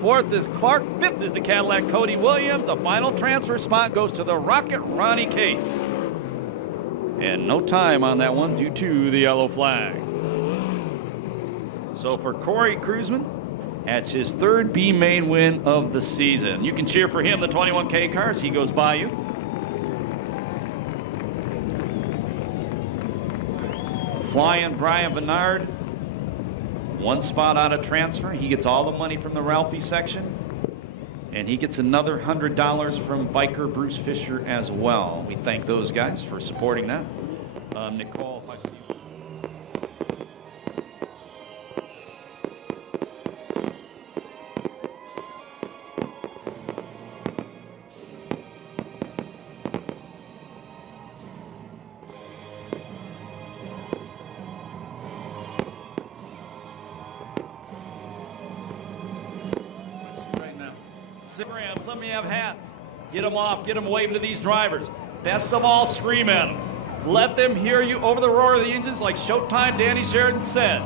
Fourth is Clark. Fifth is the Cadillac Cody Williams. The final transfer spot goes to the Rocket Ronnie Case. And no time on that one due to the yellow flag. So for Corey Cruiseman, that's his 3rd B main win of the season. You can cheer for him, the 21K cars. He goes by you. Flying Brian Venard, 1 spot out of transfer. He gets all the money from the Ralphie section, and he gets another $100 from biker Bruce Fisher as well. We thank those guys for supporting that. Nicole, if I see you. Some of you have hats. Get them off. Get them waving to these drivers. Best of all, scream at them. Let them hear you over the roar of the engines like Showtime Danny Sheridan said.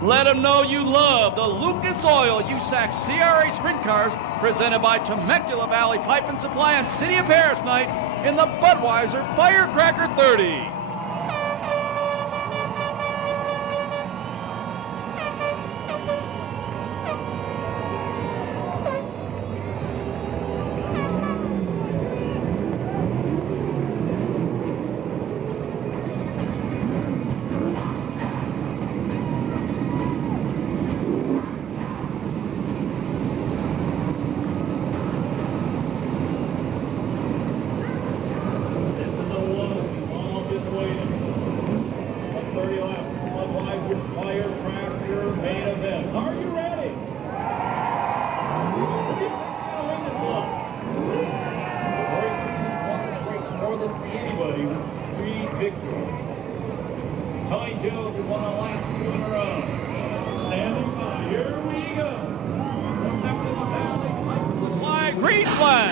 Let them know you love the Lucas Oil USAC CRA Sprint Cars presented by Temecula Valley Pipe and Supply on City of Perris night in the Budweiser Firecracker 30. green flag.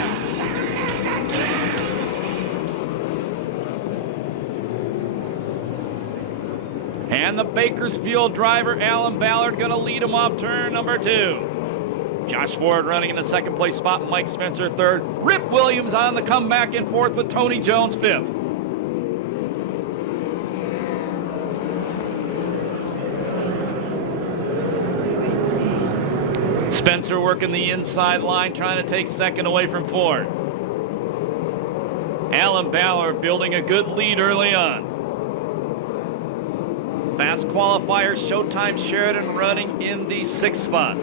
And the Bakersfield driver, Alan Ballard, going to lead him off turn number 2. Josh Ford running in the second place spot, Mike Spencer third. Rip Williams on the comeback in fourth with Tony Jones fifth. Spencer working the inside line, trying to take second away from Ford. Alan Ballard building a good lead early on. Fast qualifier, Showtime Sheridan running in the 6th spot.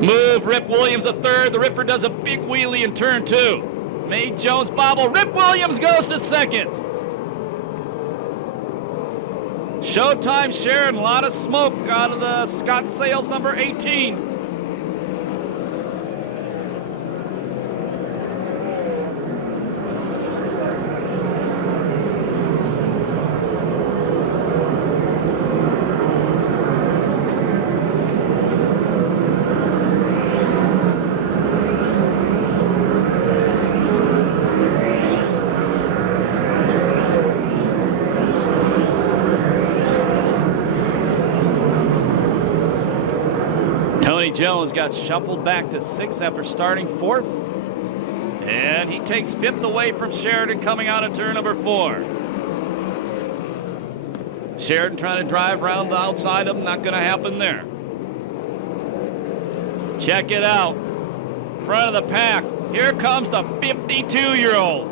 Move, Rip Williams a third. The Ripper does a big wheelie in turn 2. May Jones bobble. Rip Williams goes to second. Showtime Sheridan, a lot of smoke out of the Scott Sales number 18. Jones got shuffled back to 6th after starting 4th. And he takes 5th away from Sheridan coming out of turn number 4. Sheridan trying to drive around the outside of him, not going to happen there. Check it out. Front of the pack. Here comes the 52-year-old.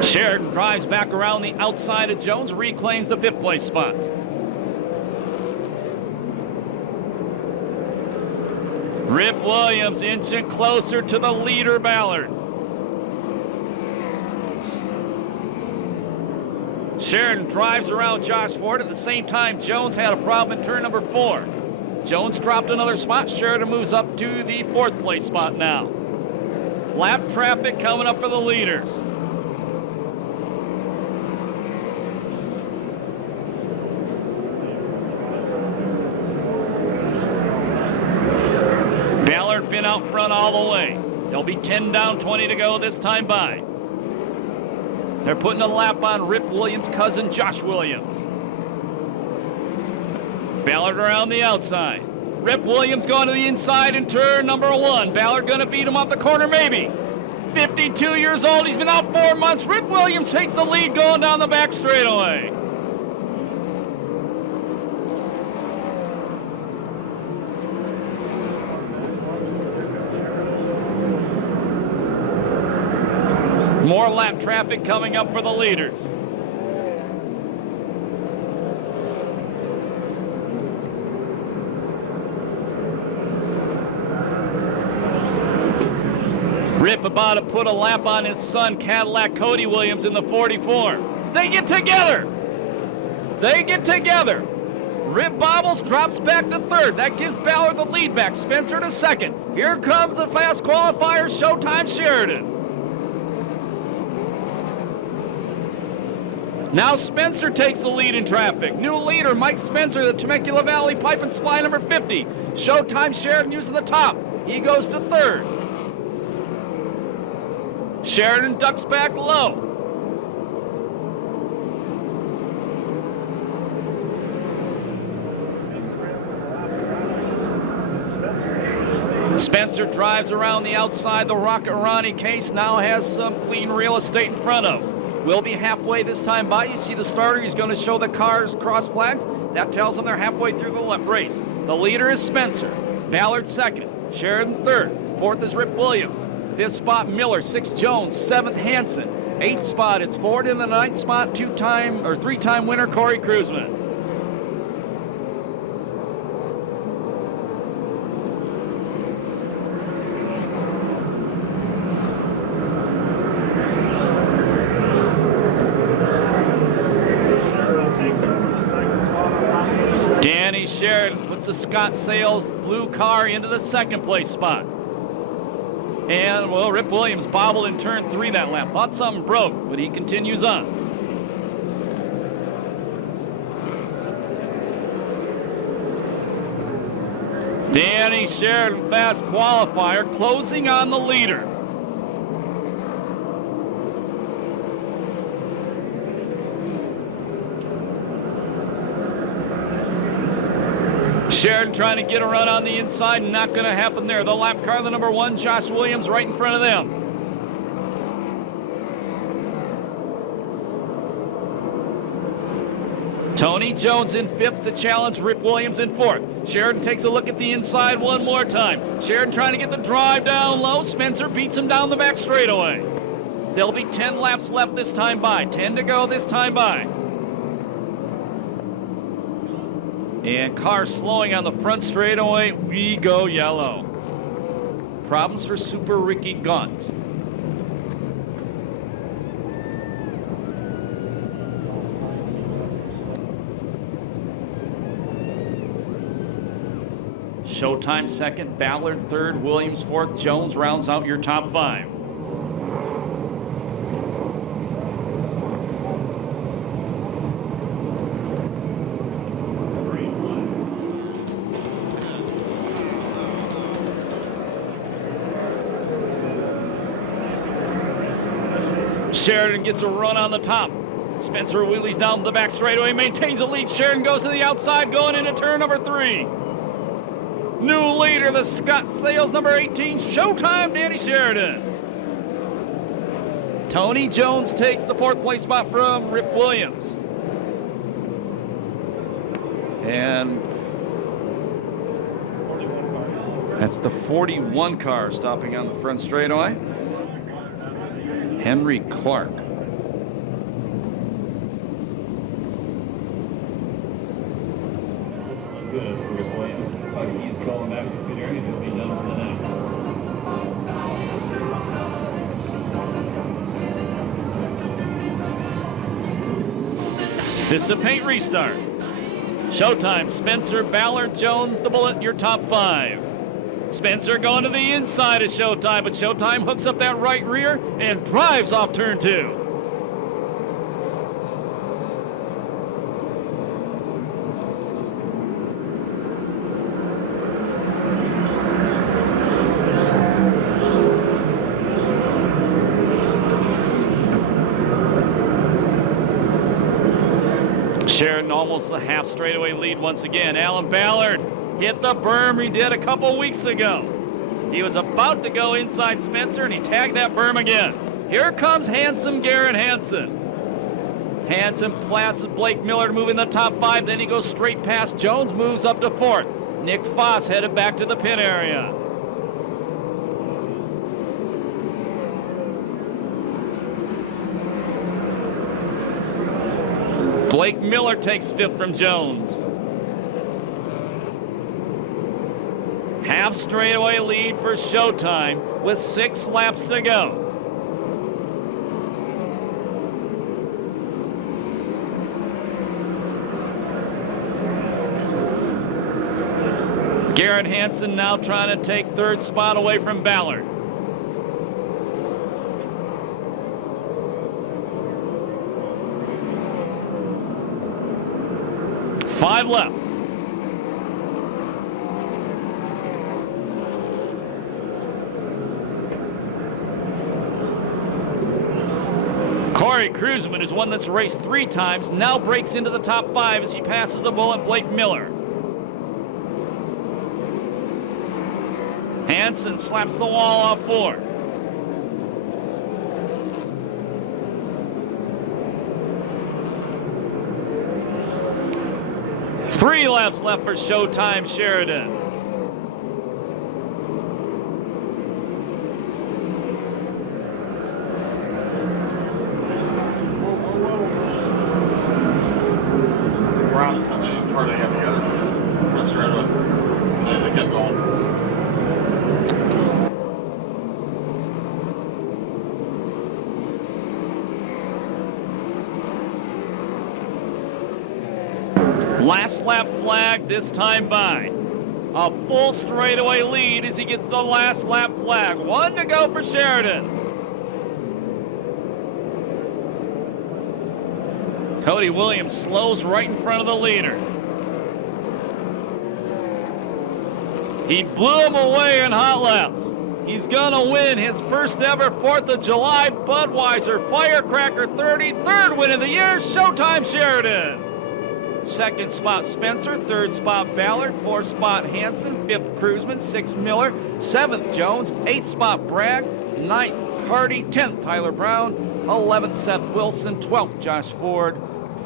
Sheridan drives back around the outside of Jones, reclaims the 5th place spot. Rip Williams inching closer to the leader, Ballard. Sheridan drives around Josh Ford. At the same time, Jones had a problem in turn number 4. Jones dropped another spot. Sheridan moves up to the 4th place spot now. Lap traffic coming up for the leaders. Ballard been out front all the way. They'll be 10 down, 20 to go this time by. They're putting a lap on Rip Williams' cousin, Josh Williams. Ballard around the outside. Rip Williams going to the inside in turn number 1. Ballard going to beat him off the corner, maybe. 52 years old. He's been out 4 months. Rip Williams takes the lead going down the back straightaway. More lap traffic coming up for the leaders. Rip about to put a lap on his son, Cadillac Cody Williams, in the 44. They get together. They get together. Rip bobbles, drops back to 3rd. That gives Ballard the lead back. Spencer to 2nd. Here comes the fast qualifier, Showtime Sheridan. Now Spencer takes the lead in traffic. New leader, Mike Spencer, the Temecula Valley Pipe and Supply number 50. Showtime Sheridan using the top. He goes to 3rd. Sheridan ducks back low. Spencer drives around the outside. The Rocket Ronnie case now has some clean real estate in front of him. We'll be halfway this time by. You see the starter. He's going to show the cars cross flags. That tells them they're halfway through the race. The leader is Spencer. Ballard 2nd. Sheridan 3rd. 4th is Rip Williams. 5th spot Miller. 6th Jones. 7th Hansen. 8th spot it's Ford. In the 9th spot 3-time winner Corey Kruzman. the Scott Sales blue car into the second place spot. And, well, Rip Williams bobbled in turn 3 that lap. Thought something broke, but he continues on. Danny Sheridan, fast qualifier, closing on the leader. Sheridan trying to get a run on the inside, not going to happen there. The lap car, the number 1, Josh Williams, right in front of them. Tony Jones in 5th to challenge Rip Williams in 4th. Sheridan takes a look at the inside one more time. Sheridan trying to get the drive down low. Spencer beats him down the back straightaway. There'll be 10 laps left this time by. 10 to go this time by. And car slowing on the front straightaway. We go yellow. Problems for Super Ricky Gunt. Showtime second, Ballard third, Williams fourth, Jones rounds out your top 5. Sheridan gets a run on the top. Spencer wheelies down the back straightaway, maintains a lead. Sheridan goes to the outside, going into turn number 3. New leader, the Scott Sales number 18, Showtime Danny Sheridan. Tony Jones takes the 4th place spot from Rip Williams. And that's the 41 car stopping on the front straightaway. Henry Clark. Good for Rip Williams. Looks like he's going back to the pit area. He'll be done for the night. This is the paint restart. Showtime, Spencer, Ballard, Jones, the Bullet, your top 5. Spencer going to the inside of Showtime, but Showtime hooks up that right rear and drives off turn 2. Sheridan almost a half straightaway lead once again. Alan Ballard hit the berm he did a couple weeks ago. He was about to go inside Spencer and he tagged that berm again. Here comes handsome Garrett Hansen. Hansen passes Blake Miller to move in the top 5. Then he goes straight past Jones, moves up to 4th. Nick Foss headed back to the pit area. Blake Miller takes 5th from Jones. Half straightaway lead for Showtime with 6 laps to go. Garrett Hansen now trying to take 3rd spot away from Ballard. Five left. Corey Kruzman is one that's raced 3 times, now breaks into the top 5 as he passes the Bullet Blake Miller. Hansen slaps the wall off 4. Three laps left for Showtime Sheridan. Brown and where they had together. That's right. They kept going. Last lap flag this time by. a full straightaway lead as he gets the last lap flag. 1 to go for Sheridan. Cody Williams slows right in front of the leader. He blew him away in hot laps. He's gonna win his first ever 4th of July Budweiser Firecracker 30, 3rd win of the year, Showtime Sheridan. 2nd spot Spencer, 3rd spot Ballard, 4th spot Hanson, 5th Cruzman, 6th Miller, 7th Jones, 8th spot Bragg, 9th Hardy, 10th Tyler Brown, 11th Seth Wilson, 12th Josh Ford,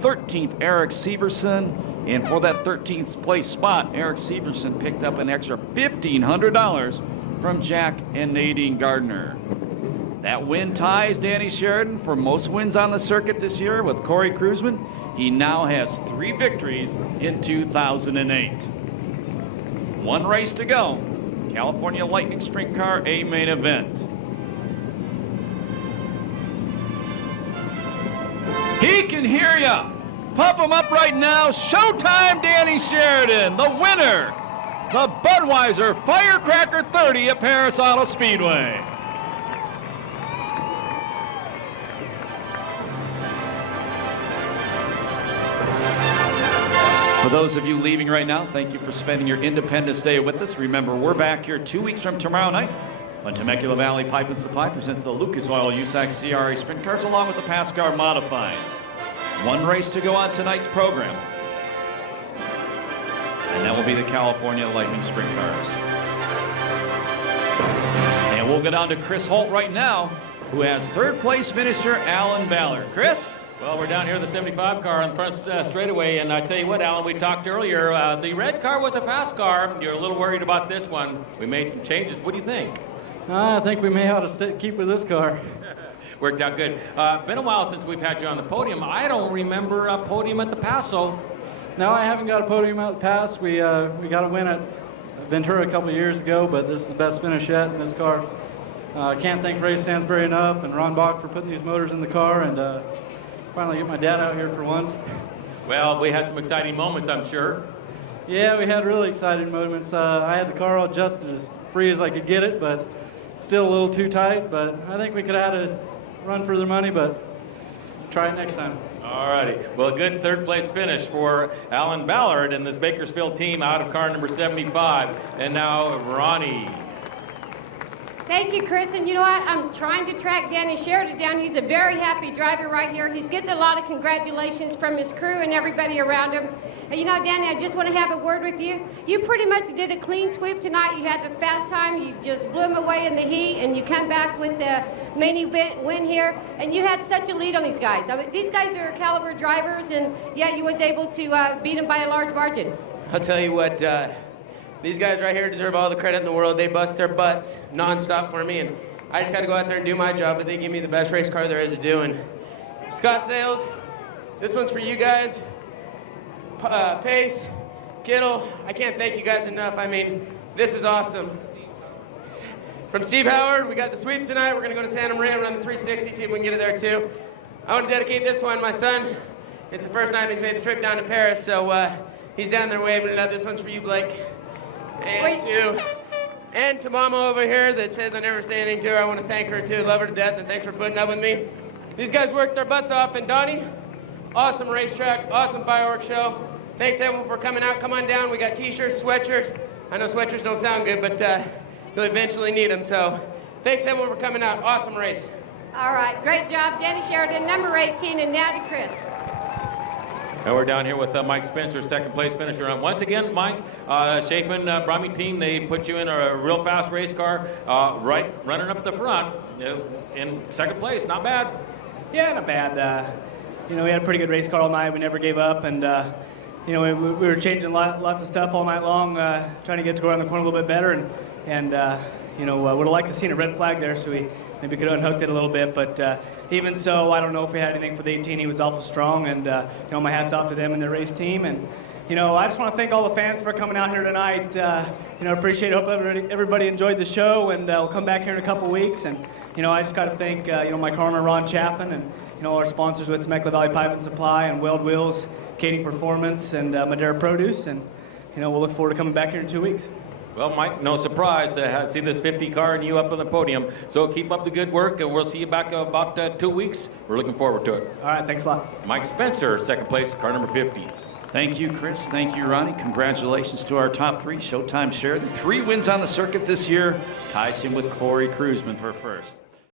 13th Eric Severson, and for that 13th place spot, Eric Severson picked up an extra $1,500 from Jack and Nadine Gardner. That win ties Danny Sheridan for most wins on the circuit this year with Corey Cruzman. He now has 3 victories in 2008. 1 race to go. California Lightning Sprint Car A main event. He can hear ya. Pump him up right now. Showtime Danny Sheridan, the winner. The Budweiser Firecracker 30 at Perris Auto Speedway. For those of you leaving right now, thank you for spending your Independence Day with us. Remember, we're back here 2 weeks from tomorrow night when Temecula Valley Pipe and Supply presents the Lucas Oil USAC CRA Sprint Cars along with the Pascar Modifieds. 1 race to go on tonight's program. And that will be the California Lightning Sprint Cars. And we'll go down to Chris Holt right now, who has 3rd place finisher Alan Ballard. Chris? Well, we're down here in the 75 car on the front straightaway, and I tell you what, Alan, we talked earlier, the red car was a fast car. You're a little worried about this one. We made some changes. What do you think? I think we may have to keep with this car. Worked out good. Been a while since we've had you on the podium. I don't remember a podium at the Paso. No, I haven't got a podium out the pass. We got a win at Ventura a couple of years ago, but this is the best finish yet in this car. Can't thank Ray Stansbury enough and Ron Bach for putting these motors in the car and finally get my dad out here for once. Well, we had some exciting moments, I'm sure. Yeah, we had really exciting moments. I had the car all adjusted as free as I could get it, but still a little too tight. But I think we could have had a run for their money, but try it next time. All righty. Well, a good 3rd place finish for Alan Ballard and this Bakersfield team out of car number 75. And now Ronnie. Thank you, Chris. And you know what? I'm trying to track Danny Sheridan down. He's a very happy driver right here. He's getting a lot of congratulations from his crew and everybody around him. And you know, Danny, I just want to have a word with you. You pretty much did a clean sweep tonight. You had the fast time. You just blew him away in the heat, and you come back with the main event win here. And you had such a lead on these guys. I mean, these guys are caliber drivers, and yet you was able to beat them by a large margin. I'll tell you what, these guys right here deserve all the credit in the world. They bust their butts nonstop for me, and I just got to go out there and do my job, but they give me the best race car there is to do. And Scott Sales, this one's for you guys. Pace, Kittle, I can't thank you guys enough. I mean, this is awesome. From Steve Howard, we got the sweep tonight. We're going to go to Santa Maria and run the 360, see if we can get it there too. I want to dedicate this one to my son. It's the first night he's made the trip down to Paris, so he's down there waving it up. This one's for you, Blake. And to Mama over here that says I never say anything to her. I want to thank her too. Love her to death, and thanks for putting up with me. These guys worked their butts off, and Donnie, awesome racetrack, awesome fireworks show. Thanks everyone for coming out. Come on down. We got t-shirts, sweatshirts. I know sweatshirts don't sound good, but you'll eventually need them. So thanks everyone for coming out. Awesome race. All right, great job, Danny Sheridan, number 18, and now to Chris. And we're down here with Mike Spencer, 2nd place finisher. And once again, Mike, Chafin Brahmi team, they put you in a real fast race car, running up the front in 2nd place. Not bad. Yeah, not bad. You know, we had a pretty good race car all night. We never gave up, and you know, we were changing lots of stuff all night long, trying to get to go around the corner a little bit better, and you know, would have liked to seen a red flag there, so we maybe could have unhooked it a little bit, but even so, I don't know if we had anything for the 18. He was awful strong, and you know, my hat's off to them and their race team, and you know, I just want to thank all the fans for coming out here tonight. You know, appreciate it. Hope everybody enjoyed the show, and we'll come back here in a couple weeks, and you know, I just got to thank you know, my car owner Ron Chaffin, and you know, our sponsors with Temecula Valley Pipe and Supply and Weld Wheels, Kading Performance, and Madera Produce, and you know, we'll look forward to coming back here in 2 weeks. Well, Mike, no surprise to see this 50 car and you up on the podium. So keep up the good work, and we'll see you back in about 2 weeks. We're looking forward to it. All right, thanks a lot. Mike Spencer, second place, car number 50. Thank you, Chris. Thank you, Ronnie. Congratulations to our top 3. Showtime Sheridan. 3 wins on the circuit this year. Ties him with Corey Cruzman for first.